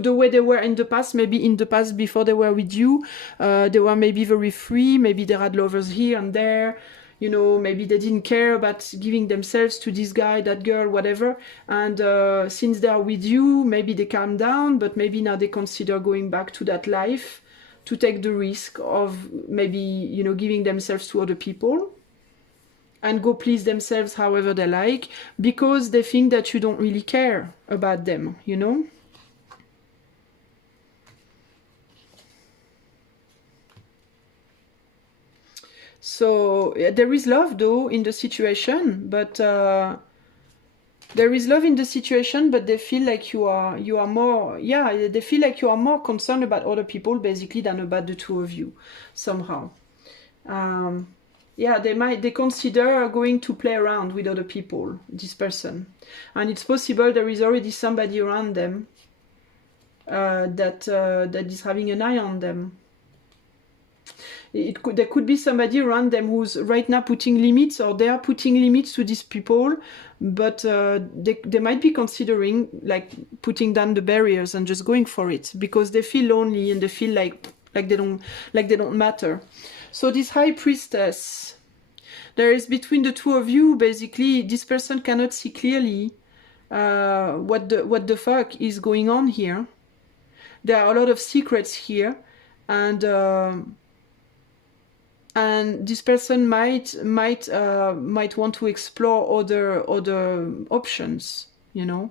the way they were in the past. Maybe in the past, before they were with you, they were maybe very free. Maybe they had lovers here and there. You know, maybe they didn't care about giving themselves to this guy, that girl, whatever. And since they are with you, maybe they calm down, but maybe now they consider going back to that life, to take the risk of maybe, you know, giving themselves to other people and go please themselves however they like, because they think that you don't really care about them, you know? So there is love though in the situation, but there is love in the situation, but they feel like you are more, yeah, they feel like you are more concerned about other people basically than about the two of you somehow. Yeah, they consider going to play around with other people, this person, and it's possible there is already somebody around them that is having an eye on them. there could be somebody around them who's right now putting limits, or they are putting limits to these people, but they might be considering like putting down the barriers and just going for it because they feel lonely and they feel like they don't matter. So this High Priestess, there is between the two of you, basically, this person cannot see clearly what the fuck is going on here. There are a lot of secrets here, and this person might want to explore other options, you know.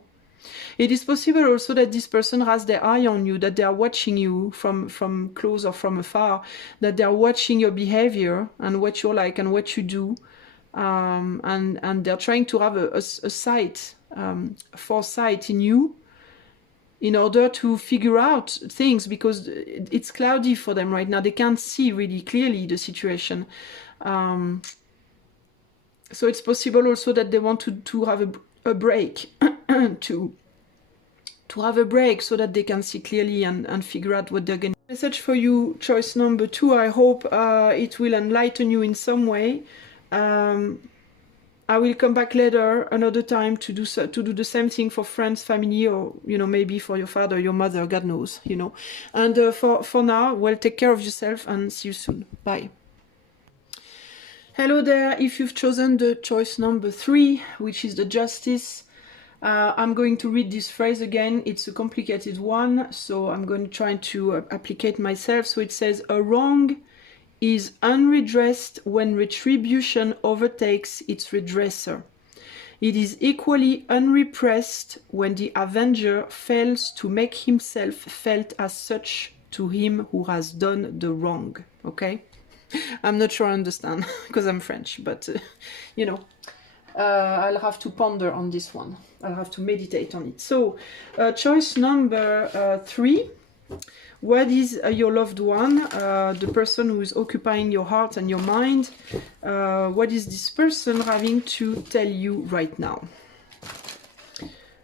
It is possible also that this person has their eye on you, that they are watching you from close or from afar, that they are watching your behavior and what you're like and what you do, and they're trying to have a sight, foresight in you, in order to figure out things, because it's cloudy for them right now. They can't see really clearly the situation. So it's possible also that they want to have a break, to have a break so that they can see clearly and figure out what they're going to do. Message for you, choice number 2. I hope it will enlighten you in some way. I will come back later, another time, to do the same thing for friends, family, or, you know, maybe for your father, your mother, God knows, you know. And for now, well, take care of yourself and see you soon. Bye. Hello there. If you've chosen the choice number 3, which is the Justice, I'm going to read this phrase again. It's a complicated one, so I'm going to try to applicate myself. So it says, a wrong is unredressed when retribution overtakes its redresser. It is equally unrepressed when the avenger fails to make himself felt as such to him who has done the wrong. Okay? I'm not sure I understand because I'm French, but you know, I'll have to ponder on this one. I'll have to meditate on it. So, choice number 3. What is your loved one, the person who is occupying your heart and your mind? What is this person having to tell you right now?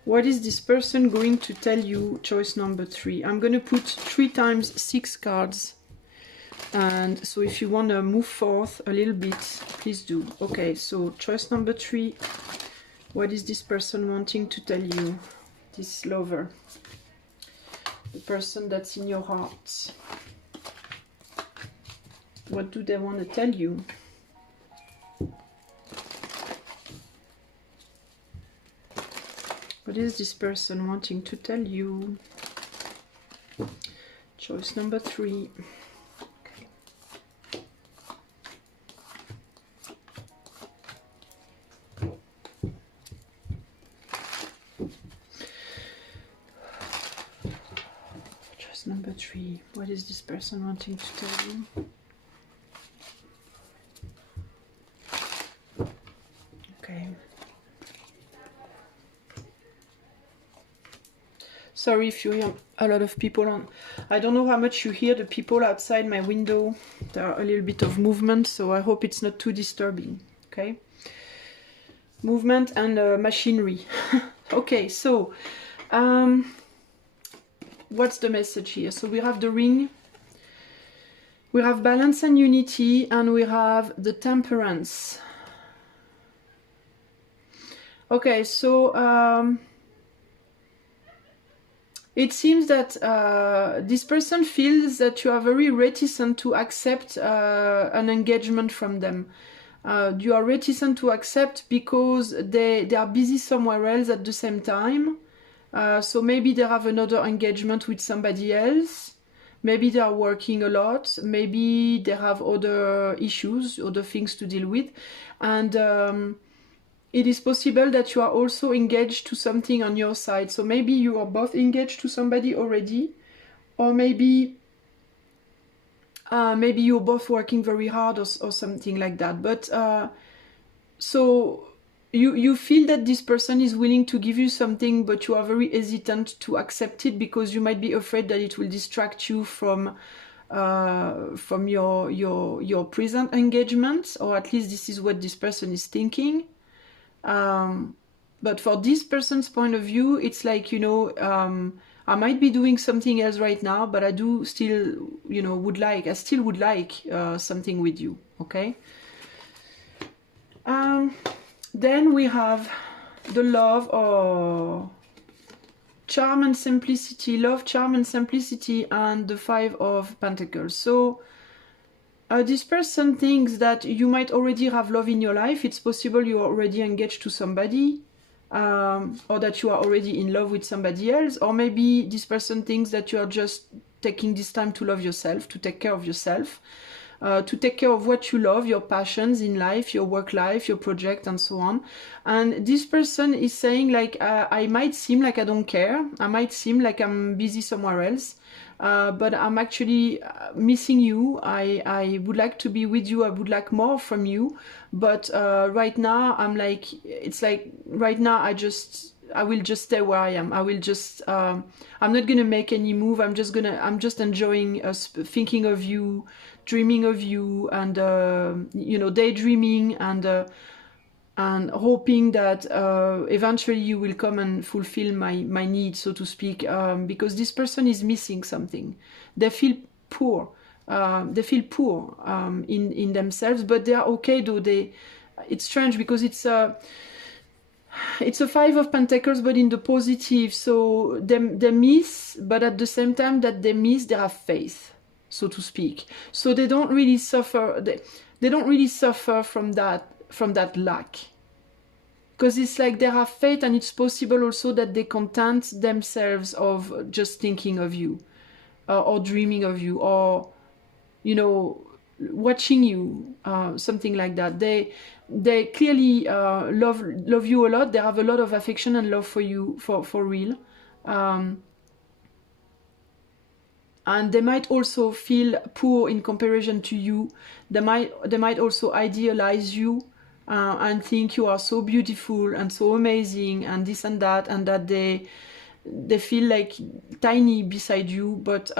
What is this person going to tell you, choice number 3? I'm going to put 3 times 6 cards. And so if you want to move forth a little bit, please do. Okay, so choice number 3. What is this person wanting to tell you? This lover. The person that's in your heart. What do they want to tell you? What is this person wanting to tell you? Choice number 3. Number 3. What is this person wanting to tell you? Okay. Sorry if you hear a lot of people on. I don't know how much you hear the people outside my window. There are a little bit of movement, so I hope it's not too disturbing. Okay. Movement and machinery. Okay, so what's the message here? So we have the Ring, we have balance and unity, and we have the Temperance. Okay, so it seems that this person feels that you are very reticent to accept an engagement from them. You are reticent to accept because they are busy somewhere else at the same time. So maybe they have another engagement with somebody else. Maybe they are working a lot. Maybe they have other issues, other things to deal with. And it is possible that you are also engaged to something on your side. So maybe you are both engaged to somebody already. Or maybe you're both working very hard or something like that. But so you feel that this person is willing to give you something, but you are very hesitant to accept it because you might be afraid that it will distract you from your present engagement, or at least this is what this person is thinking. But for this person's point of view, it's like, you know, I might be doing something else right now, but I do still, you know, I still would like something with you, okay? Then we have the love, or charm and simplicity, love, charm and simplicity, and the 5 of Pentacles. So this person thinks that you might already have love in your life. It's possible you're already engaged to somebody, or that you are already in love with somebody else, or maybe this person thinks that you are just taking this time to love yourself, to take care of yourself, to take care of what you love, your passions in life, your work life, your project, and so on. And this person is saying, like, I might seem like I don't care, I might seem like I'm busy somewhere else, but I'm actually missing you. I would like to be with you, I would like more from you, but right now I'm like, it's like right now I will just stay where I am. I will just I'm not gonna make any move. I'm just enjoying thinking of you, dreaming of you, and you know, daydreaming, and hoping that eventually you will come and fulfill my needs, so to speak, because this person is missing something. They feel poor. In themselves, but they are okay though. It's strange because it's a 5 of Pentacles, but in the positive. So they miss, but at the same time that they miss, they have faith, so to speak. So they don't really suffer. They don't really suffer from that lack, because it's like they have faith, and it's possible also that they content themselves of just thinking of you, or dreaming of you, or, you know, watching you, something like that. They clearly love you a lot. They have a lot of affection and love for you, for real. And they might also feel poor in comparison to you. They might also idealize you, and think you are so beautiful and so amazing and this and that they feel like tiny beside you, but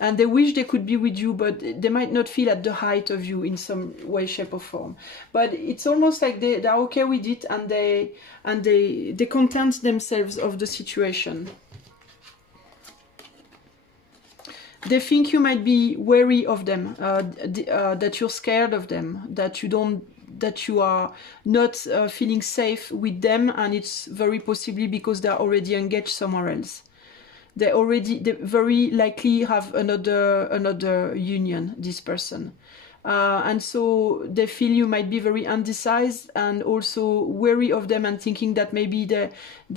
and they wish they could be with you, but they might not feel at the height of you in some way, shape, or form. But it's almost like they're okay with it, and they content themselves of the situation. They think you might be wary of them, that you're scared of them, that you are not feeling safe with them, and it's very possibly because they're already engaged somewhere else. They very likely have another union, this person. And so they feel you might be very undecisive, and also wary of them, and thinking that maybe they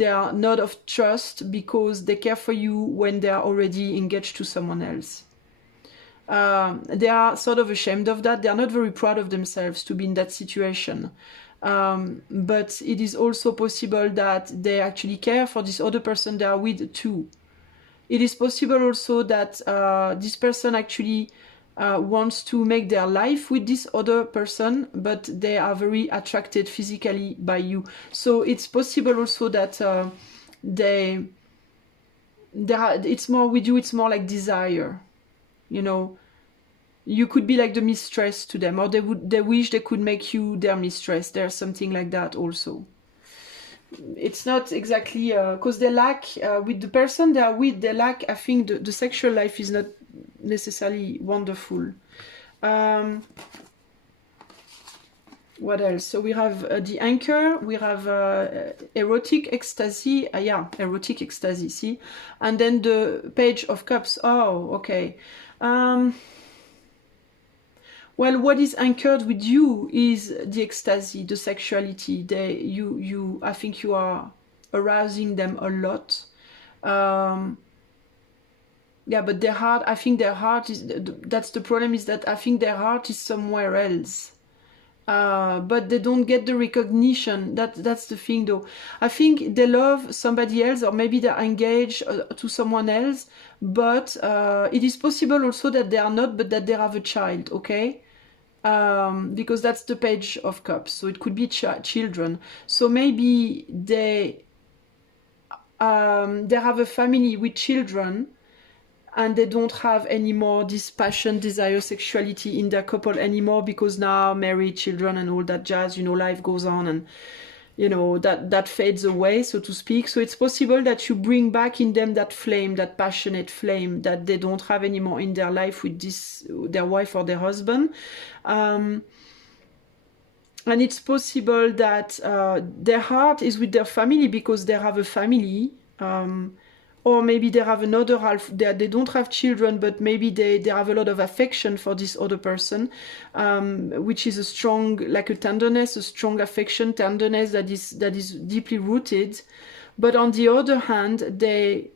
are not of trust because they care for you when they are already engaged to someone else. They are sort of ashamed of that. They are not very proud of themselves to be in that situation. But it is also possible that they actually care for this other person they are with too. It is possible also that this person actually wants to make their life with this other person, but they are very attracted physically by you. So it's possible also that it's more with you, it's more like desire. You know, you could be like the mistress to them, or they wish they could make you their mistress. There's something like that also. It's not exactly because they lack with the person they are with. They lack. I think the sexual life is not necessarily wonderful. What else? So we have the anchor. We have erotic ecstasy. Erotic ecstasy. See, and then the Page of Cups. Oh, okay. Well, what is anchored with you is the ecstasy, the sexuality. I think you are arousing them a lot. Yeah, but their heart, I think their heart is, that's the problem, is that I think their heart is somewhere else. But they don't get the recognition. That's the thing though. I think they love somebody else, or maybe they're engaged to someone else, but it is possible also that they are not, but that they have a child, okay? Because that's the Page of Cups, so it could be children. So maybe they have a family with children, and they don't have any more this passion, desire, sexuality in their couple anymore, because now married, children, and all that jazz, you know, life goes on, you know, that fades away, so to speak. So it's possible that you bring back in them that flame, that passionate flame that they don't have anymore in their life with their wife or their husband. And it's possible that their heart is with their family because they have a family. Or maybe they have another half, they don't have children, but maybe they have a lot of affection for this other person, which is a strong, like a tenderness, a strong affection, tenderness that is deeply rooted. But on the other hand, they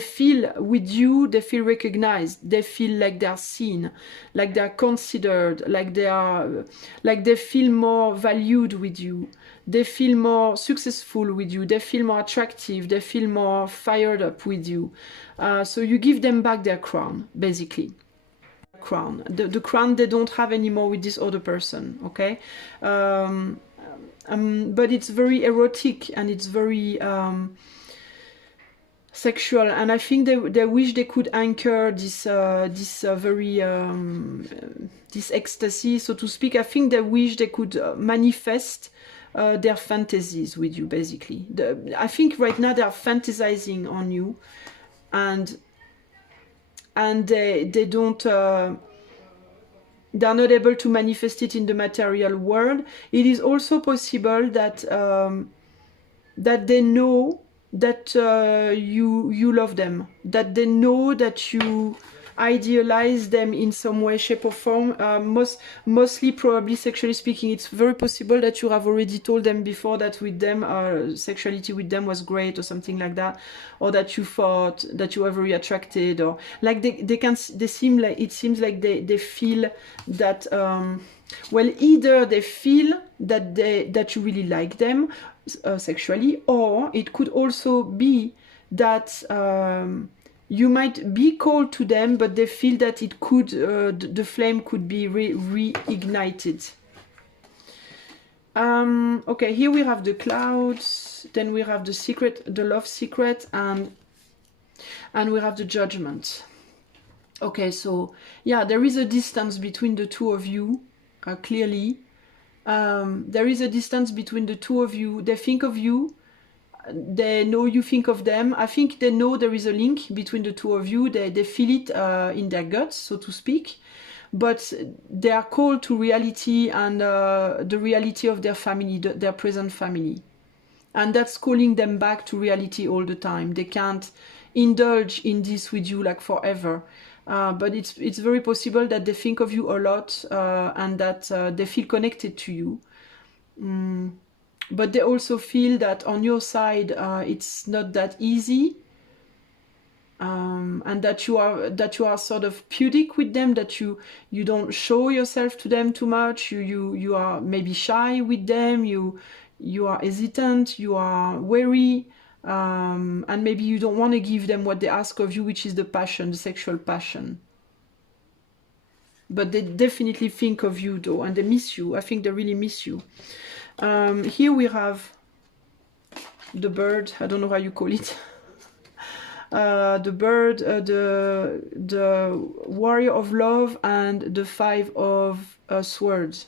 feel with you, they feel recognized, they feel like they're seen, like they're considered, like they feel more valued with you. They feel more successful with you. They feel more attractive. They feel more fired up with you. So you give them back their crown, basically. Crown. The crown they don't have anymore with this other person, okay? But it's very erotic and it's very sexual. And I think they wish they could anchor this ecstasy, so to speak. I think they wish they could manifest their fantasies with you, basically. I think right now they are fantasizing on you, and they don't they're not able to manifest it in the material world. It is also possible that that they know that you love them, that they know that you idealize them in some way, shape or form, mostly probably sexually speaking. It's very possible that you have already told them before that with them sexuality with them was great or something like that, or that you thought that you were very attracted, or like they seem like, it seems like they feel that well, either they feel that you really like them sexually, or it could also be that you might be cold to them, but they feel that it could, the flame could be reignited. Okay, here we have the clouds, then we have the secret, the love secret, and we have the judgment. Okay, so yeah, there is a distance between the two of you, clearly. There is a distance between the two of you. They think of you. They know you think of them. I think they know there is a link between the two of you. They feel it in their guts, so to speak. But they are called to reality, and the reality of their family, their present family. And that's calling them back to reality all the time. They can't indulge in this with you like forever. But it's very possible that they think of you a lot, and that they feel connected to you. But they also feel that on your side it's not that easy, and that you are sort of pudic with them, that you don't show yourself to them too much. You are maybe shy with them. You are hesitant. You are wary, and maybe you don't want to give them what they ask of you, which is the passion, the sexual passion. But they definitely think of you though, and they miss you. I think they really miss you. Here we have the bird, I don't know how you call it. The bird, the warrior of love, and the 5 of swords.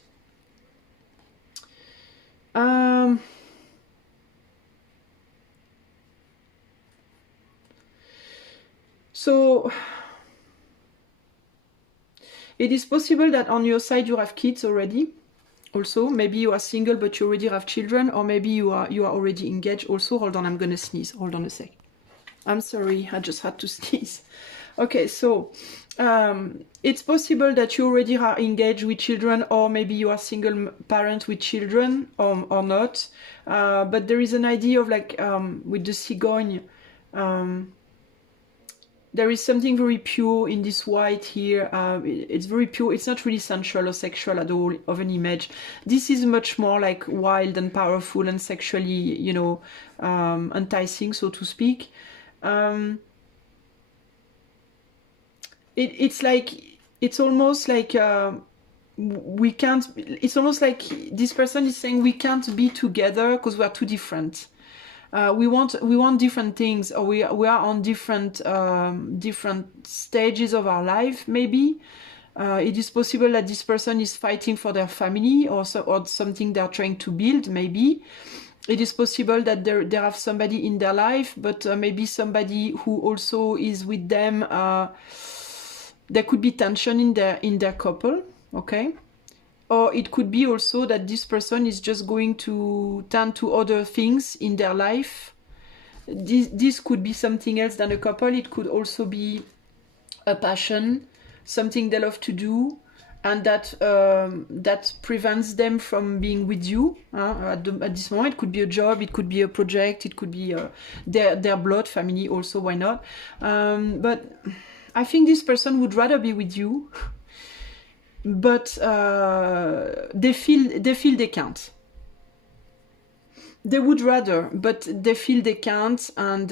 So it is possible that on your side you have kids already. Also, maybe you are single but you already have children, or maybe you are already engaged also. Hold on, I'm gonna sneeze. Hold on a sec. I'm sorry, I just had to sneeze. Okay, so it's possible that you already are engaged with children, or maybe you are single parent with children, or not. But there is an idea of like with the cigogne. There is something very pure in this white here. It's very pure. It's not really sensual or sexual at all of an image. This is much more like wild and powerful and sexually, you know, enticing, so to speak. It's like, it's almost like we can't, it's almost like this person is saying we can't be together because we are too different. We want different things, or we are on different stages of our life, maybe. It is possible that this person is fighting for their family or something they're trying to build, maybe. It is possible that they have somebody in their life, but maybe somebody who also is with them. There could be tension in their couple, okay? Or it could be also that this person is just going to tend to other things in their life. This could be something else than a couple. It could also be a passion, something they love to do, and that prevents them from being with you at this moment. It could be a job, it could be a project, it could be their blood family also, why not? But I think this person would rather be with you, but they feel they can't. They would rather, but they feel they can't, and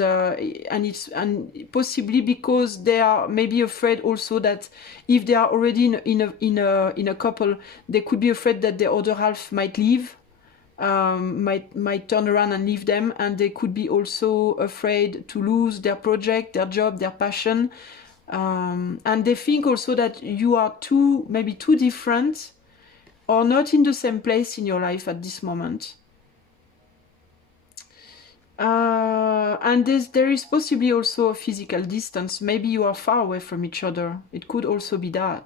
possibly because they are maybe afraid also that if they are already in a couple, they could be afraid that the other half might leave, might turn around and leave them, and they could be also afraid to lose their project, their job, their passion, and they think also that you are maybe too different or not in the same place in your life at this moment. And there is possibly also a physical distance. Maybe you are far away from each other. It could also be that.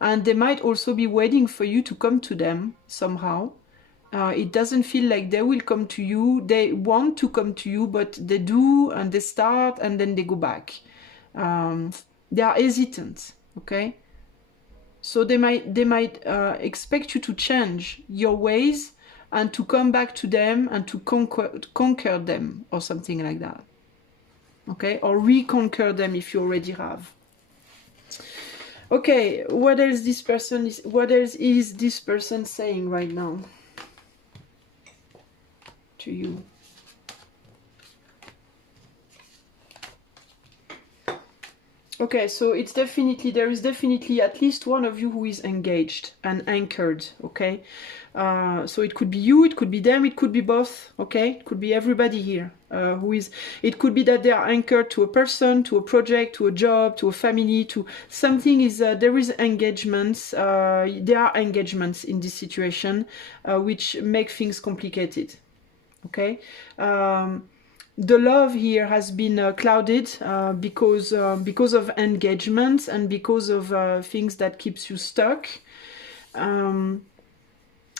And they might also be waiting for you to come to them somehow. It doesn't feel like they will come to you. They want to come to you, but they do, and they start, and then they go back. They are hesitant, okay? So they might expect you to change your ways and to come back to them and to conquer them or something like that. Okay? Or reconquer them if you already have. Okay, what else is this person saying right now to you? Okay, so there is definitely at least one of you who is engaged and anchored, okay? So it could be you, it could be them, it could be both, okay? It could be everybody here it could be that they are anchored to a person, to a project, to a job, to a family, to something there is engagements, there are engagements in this situation, which make things complicated, okay? The love here has been clouded because of engagements and because of things that keeps you stuck.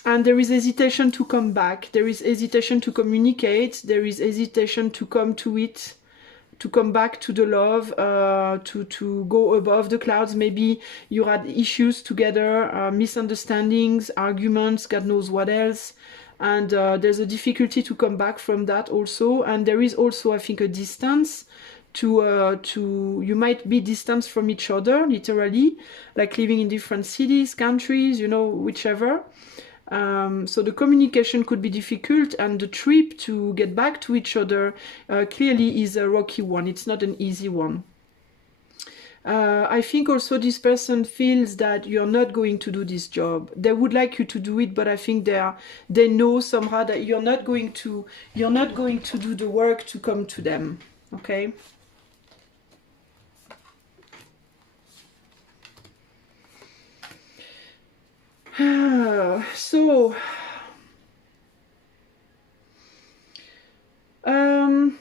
And there is hesitation to come back. There is hesitation to communicate. There is hesitation to come to it, to come back to the love, to go above the clouds. Maybe you had issues together, misunderstandings, arguments, God knows what else. And there's a difficulty to come back from that also. And there is also, I think, a distance you might be distanced from each other, literally, like living in different cities, countries, whichever. So the communication could be difficult, and the trip to get back to each other clearly is a rocky one. It's not an easy one. I think also this person feels that you're not going to do this job. They would like you to do it, but I think they know somehow that you're not going to do the work to come to them. Okay? So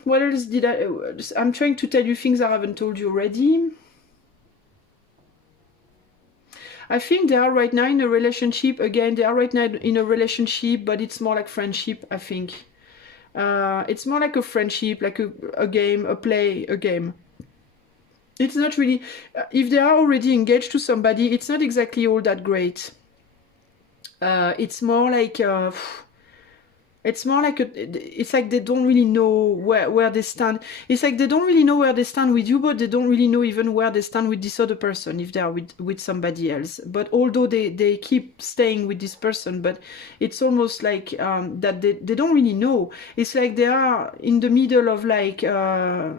what else did I'm trying to tell you things I haven't told you already. I think they are right now in a relationship. Again, they are right now in a relationship, but it's more like friendship, I think. It's more like a friendship, like a game, a play, a game. It's not really... if they are already engaged to somebody, it's not exactly all that great. It's more like... it's like they don't really know where they stand. It's like they don't really know where they stand with you, but they don't really know even where they stand with this other person if they are with somebody else. But although they keep staying with this person, but it's almost like that they don't really know. It's like they are in the middle of like the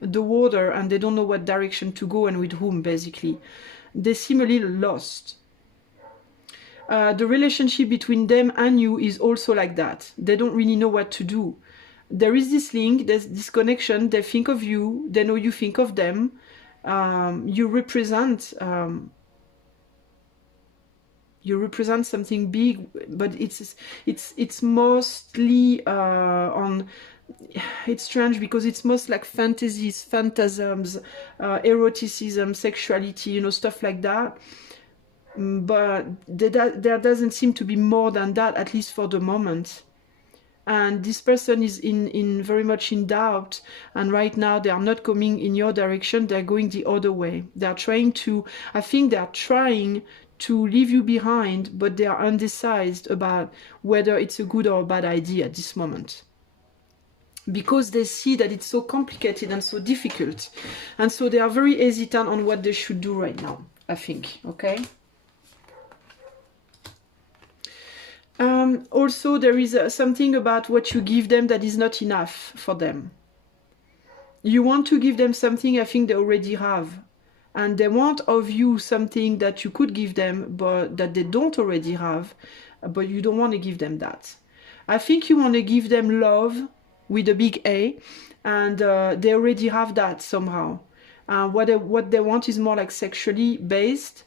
water, and they don't know what direction to go and with whom, basically. They seem a little lost. The relationship between them and you is also like that. They don't really know what to do. There is this link, there's this connection. They think of you, they know you think of them. You represent You represent something big, but it's mostly on. It's strange because it's most like fantasies, phantasms, eroticism, sexuality, you know, stuff like that. But there doesn't seem to be more than that, at least for the moment. And this person is in very much in doubt, and right now they are not coming in your direction, they're going the other way. They're trying to, I think they're trying to leave you behind, but they are undecided about whether it's a good or a bad idea at this moment, because they see that it's so complicated and so difficult, and so they are very hesitant on what they should do right now, I think. Okay. Also, there is something about what you give them that is not enough for them. You want to give them something I think they already have, and they want of you something that you could give them but that they don't already have, but you don't want to give them that. I think you want to give them love with a big A, and they already have that somehow. What they want is more like sexually based,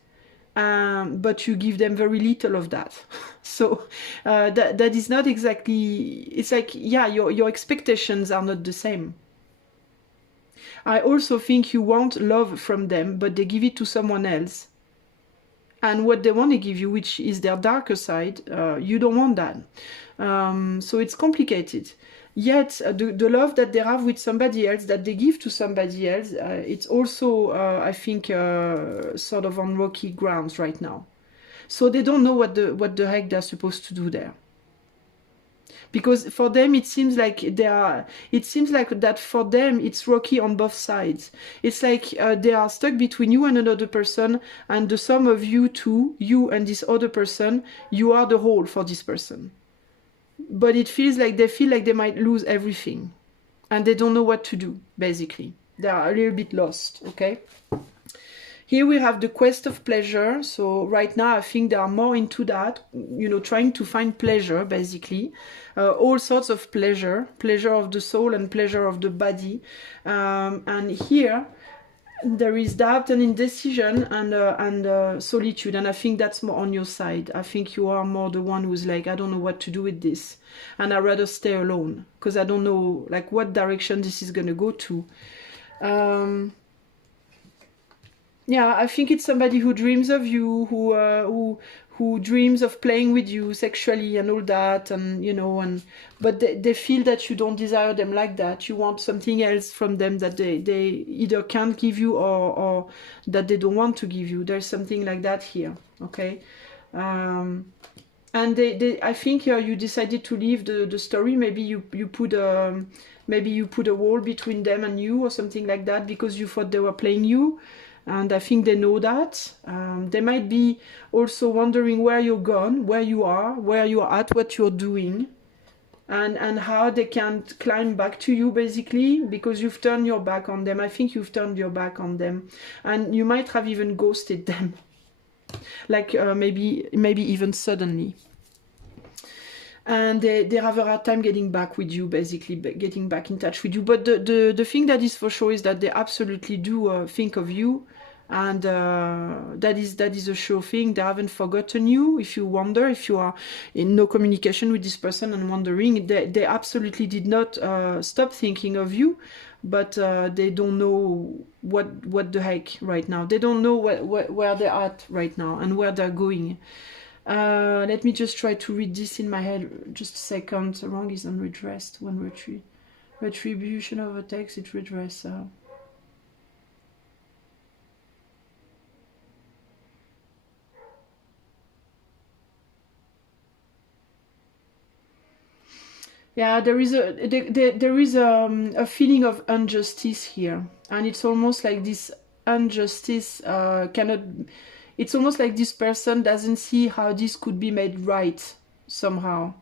but you give them very little of that. So that is not exactly, it's like, yeah, your expectations are not the same. I also think you want love from them, but they give it to someone else. And what they want to give you, which is their darker side, you don't want that. So it's complicated. Yet the love that they have with somebody else, that they give to somebody else, it's also, I think, sort of on rocky grounds right now. So they don't know what the heck they're supposed to do there. Because for them it seems like that for them it's rocky on both sides. It's like they are stuck between you and another person, and the sum of you two, you and this other person, you are the whole for this person. But it feels like they might lose everything, and they don't know what to do, basically. They are a little bit lost, okay? Here we have the quest of pleasure. So right now I think they are more into that, you know, trying to find pleasure, basically. All sorts of pleasure of the soul and pleasure of the body. And here there is doubt and indecision and solitude, and I think that's more on your side. I think you are more the one who's like, I don't know what to do with this, and I'd rather stay alone because I don't know like what direction this is going to go to. Yeah, I think it's somebody who dreams of you, who dreams of playing with you sexually and all that, and you know, but they feel that you don't desire them like that. You want something else from them that they either can't give you or that they don't want to give you. There's something like that here, okay? And I think here you decided to leave the story. Maybe you put a wall between them and you or something like that, because you thought they were playing you. And I think they know that. They might be also wondering where you're gone, where you are at, what you're doing, and how they can climb back to you, basically, because you've turned your back on them. I think you've turned your back on them, and you might have even ghosted them, like maybe even suddenly. And they have a hard time getting back with you, basically, getting back in touch with you. But the thing that is for sure is that they absolutely do think of you, and that is a sure thing. They haven't forgotten you. If you wonder, if you are in no communication with this person and wondering, they absolutely did not stop thinking of you, but they don't know what the heck right now. They don't know where they're at right now and where they're going. Let me just try to read this in my head. Just a second. Wrong is unredressed. One retribution of a text, it redress. Yeah, there is a feeling of injustice here, and it's almost like this injustice cannot. It's almost like this person doesn't see how this could be made right somehow.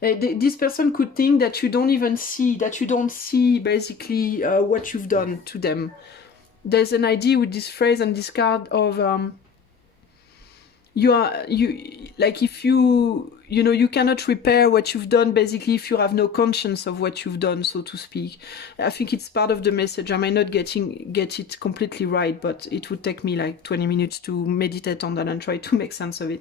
This person could think that you don't see basically what you've done to them. There's an idea with this phrase and this card of if you you know, you cannot repair what you've done basically if you have no conscience of what you've done, so to speak. I think it's part of the message. I might not get it completely right, but it would take me like 20 minutes to meditate on that and try to make sense of it,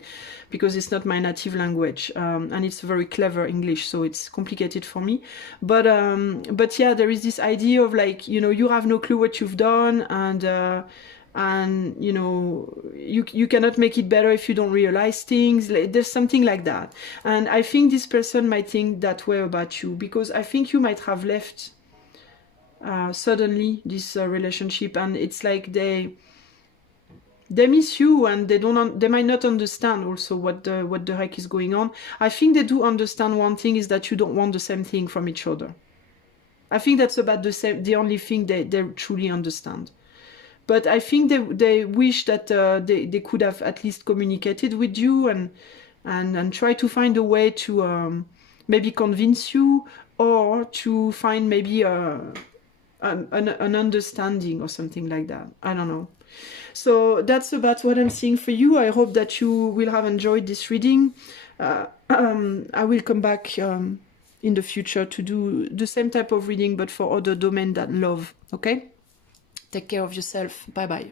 because it's not my native language, and it's very clever English, so it's complicated for me. But yeah, there is this idea of like, you know, you have no clue what you've done, and you know, you cannot make it better if you don't realize things. There's something like that, and I think this person might think that way about you, because I think you might have left suddenly this relationship, and it's like they miss you, and they might not understand also what the heck is going on. I think they do understand one thing, is that you don't want the same thing from each other. I think that's about the only thing they truly understand. But I think they wish that they could have at least communicated with you and try to find a way to maybe convince you, or to find maybe an understanding or something like that. I don't know. So that's about what I'm seeing for you. I hope that you will have enjoyed this reading. I will come back in the future to do the same type of reading, but for other domain than love. Okay? Take care of yourself. Bye bye.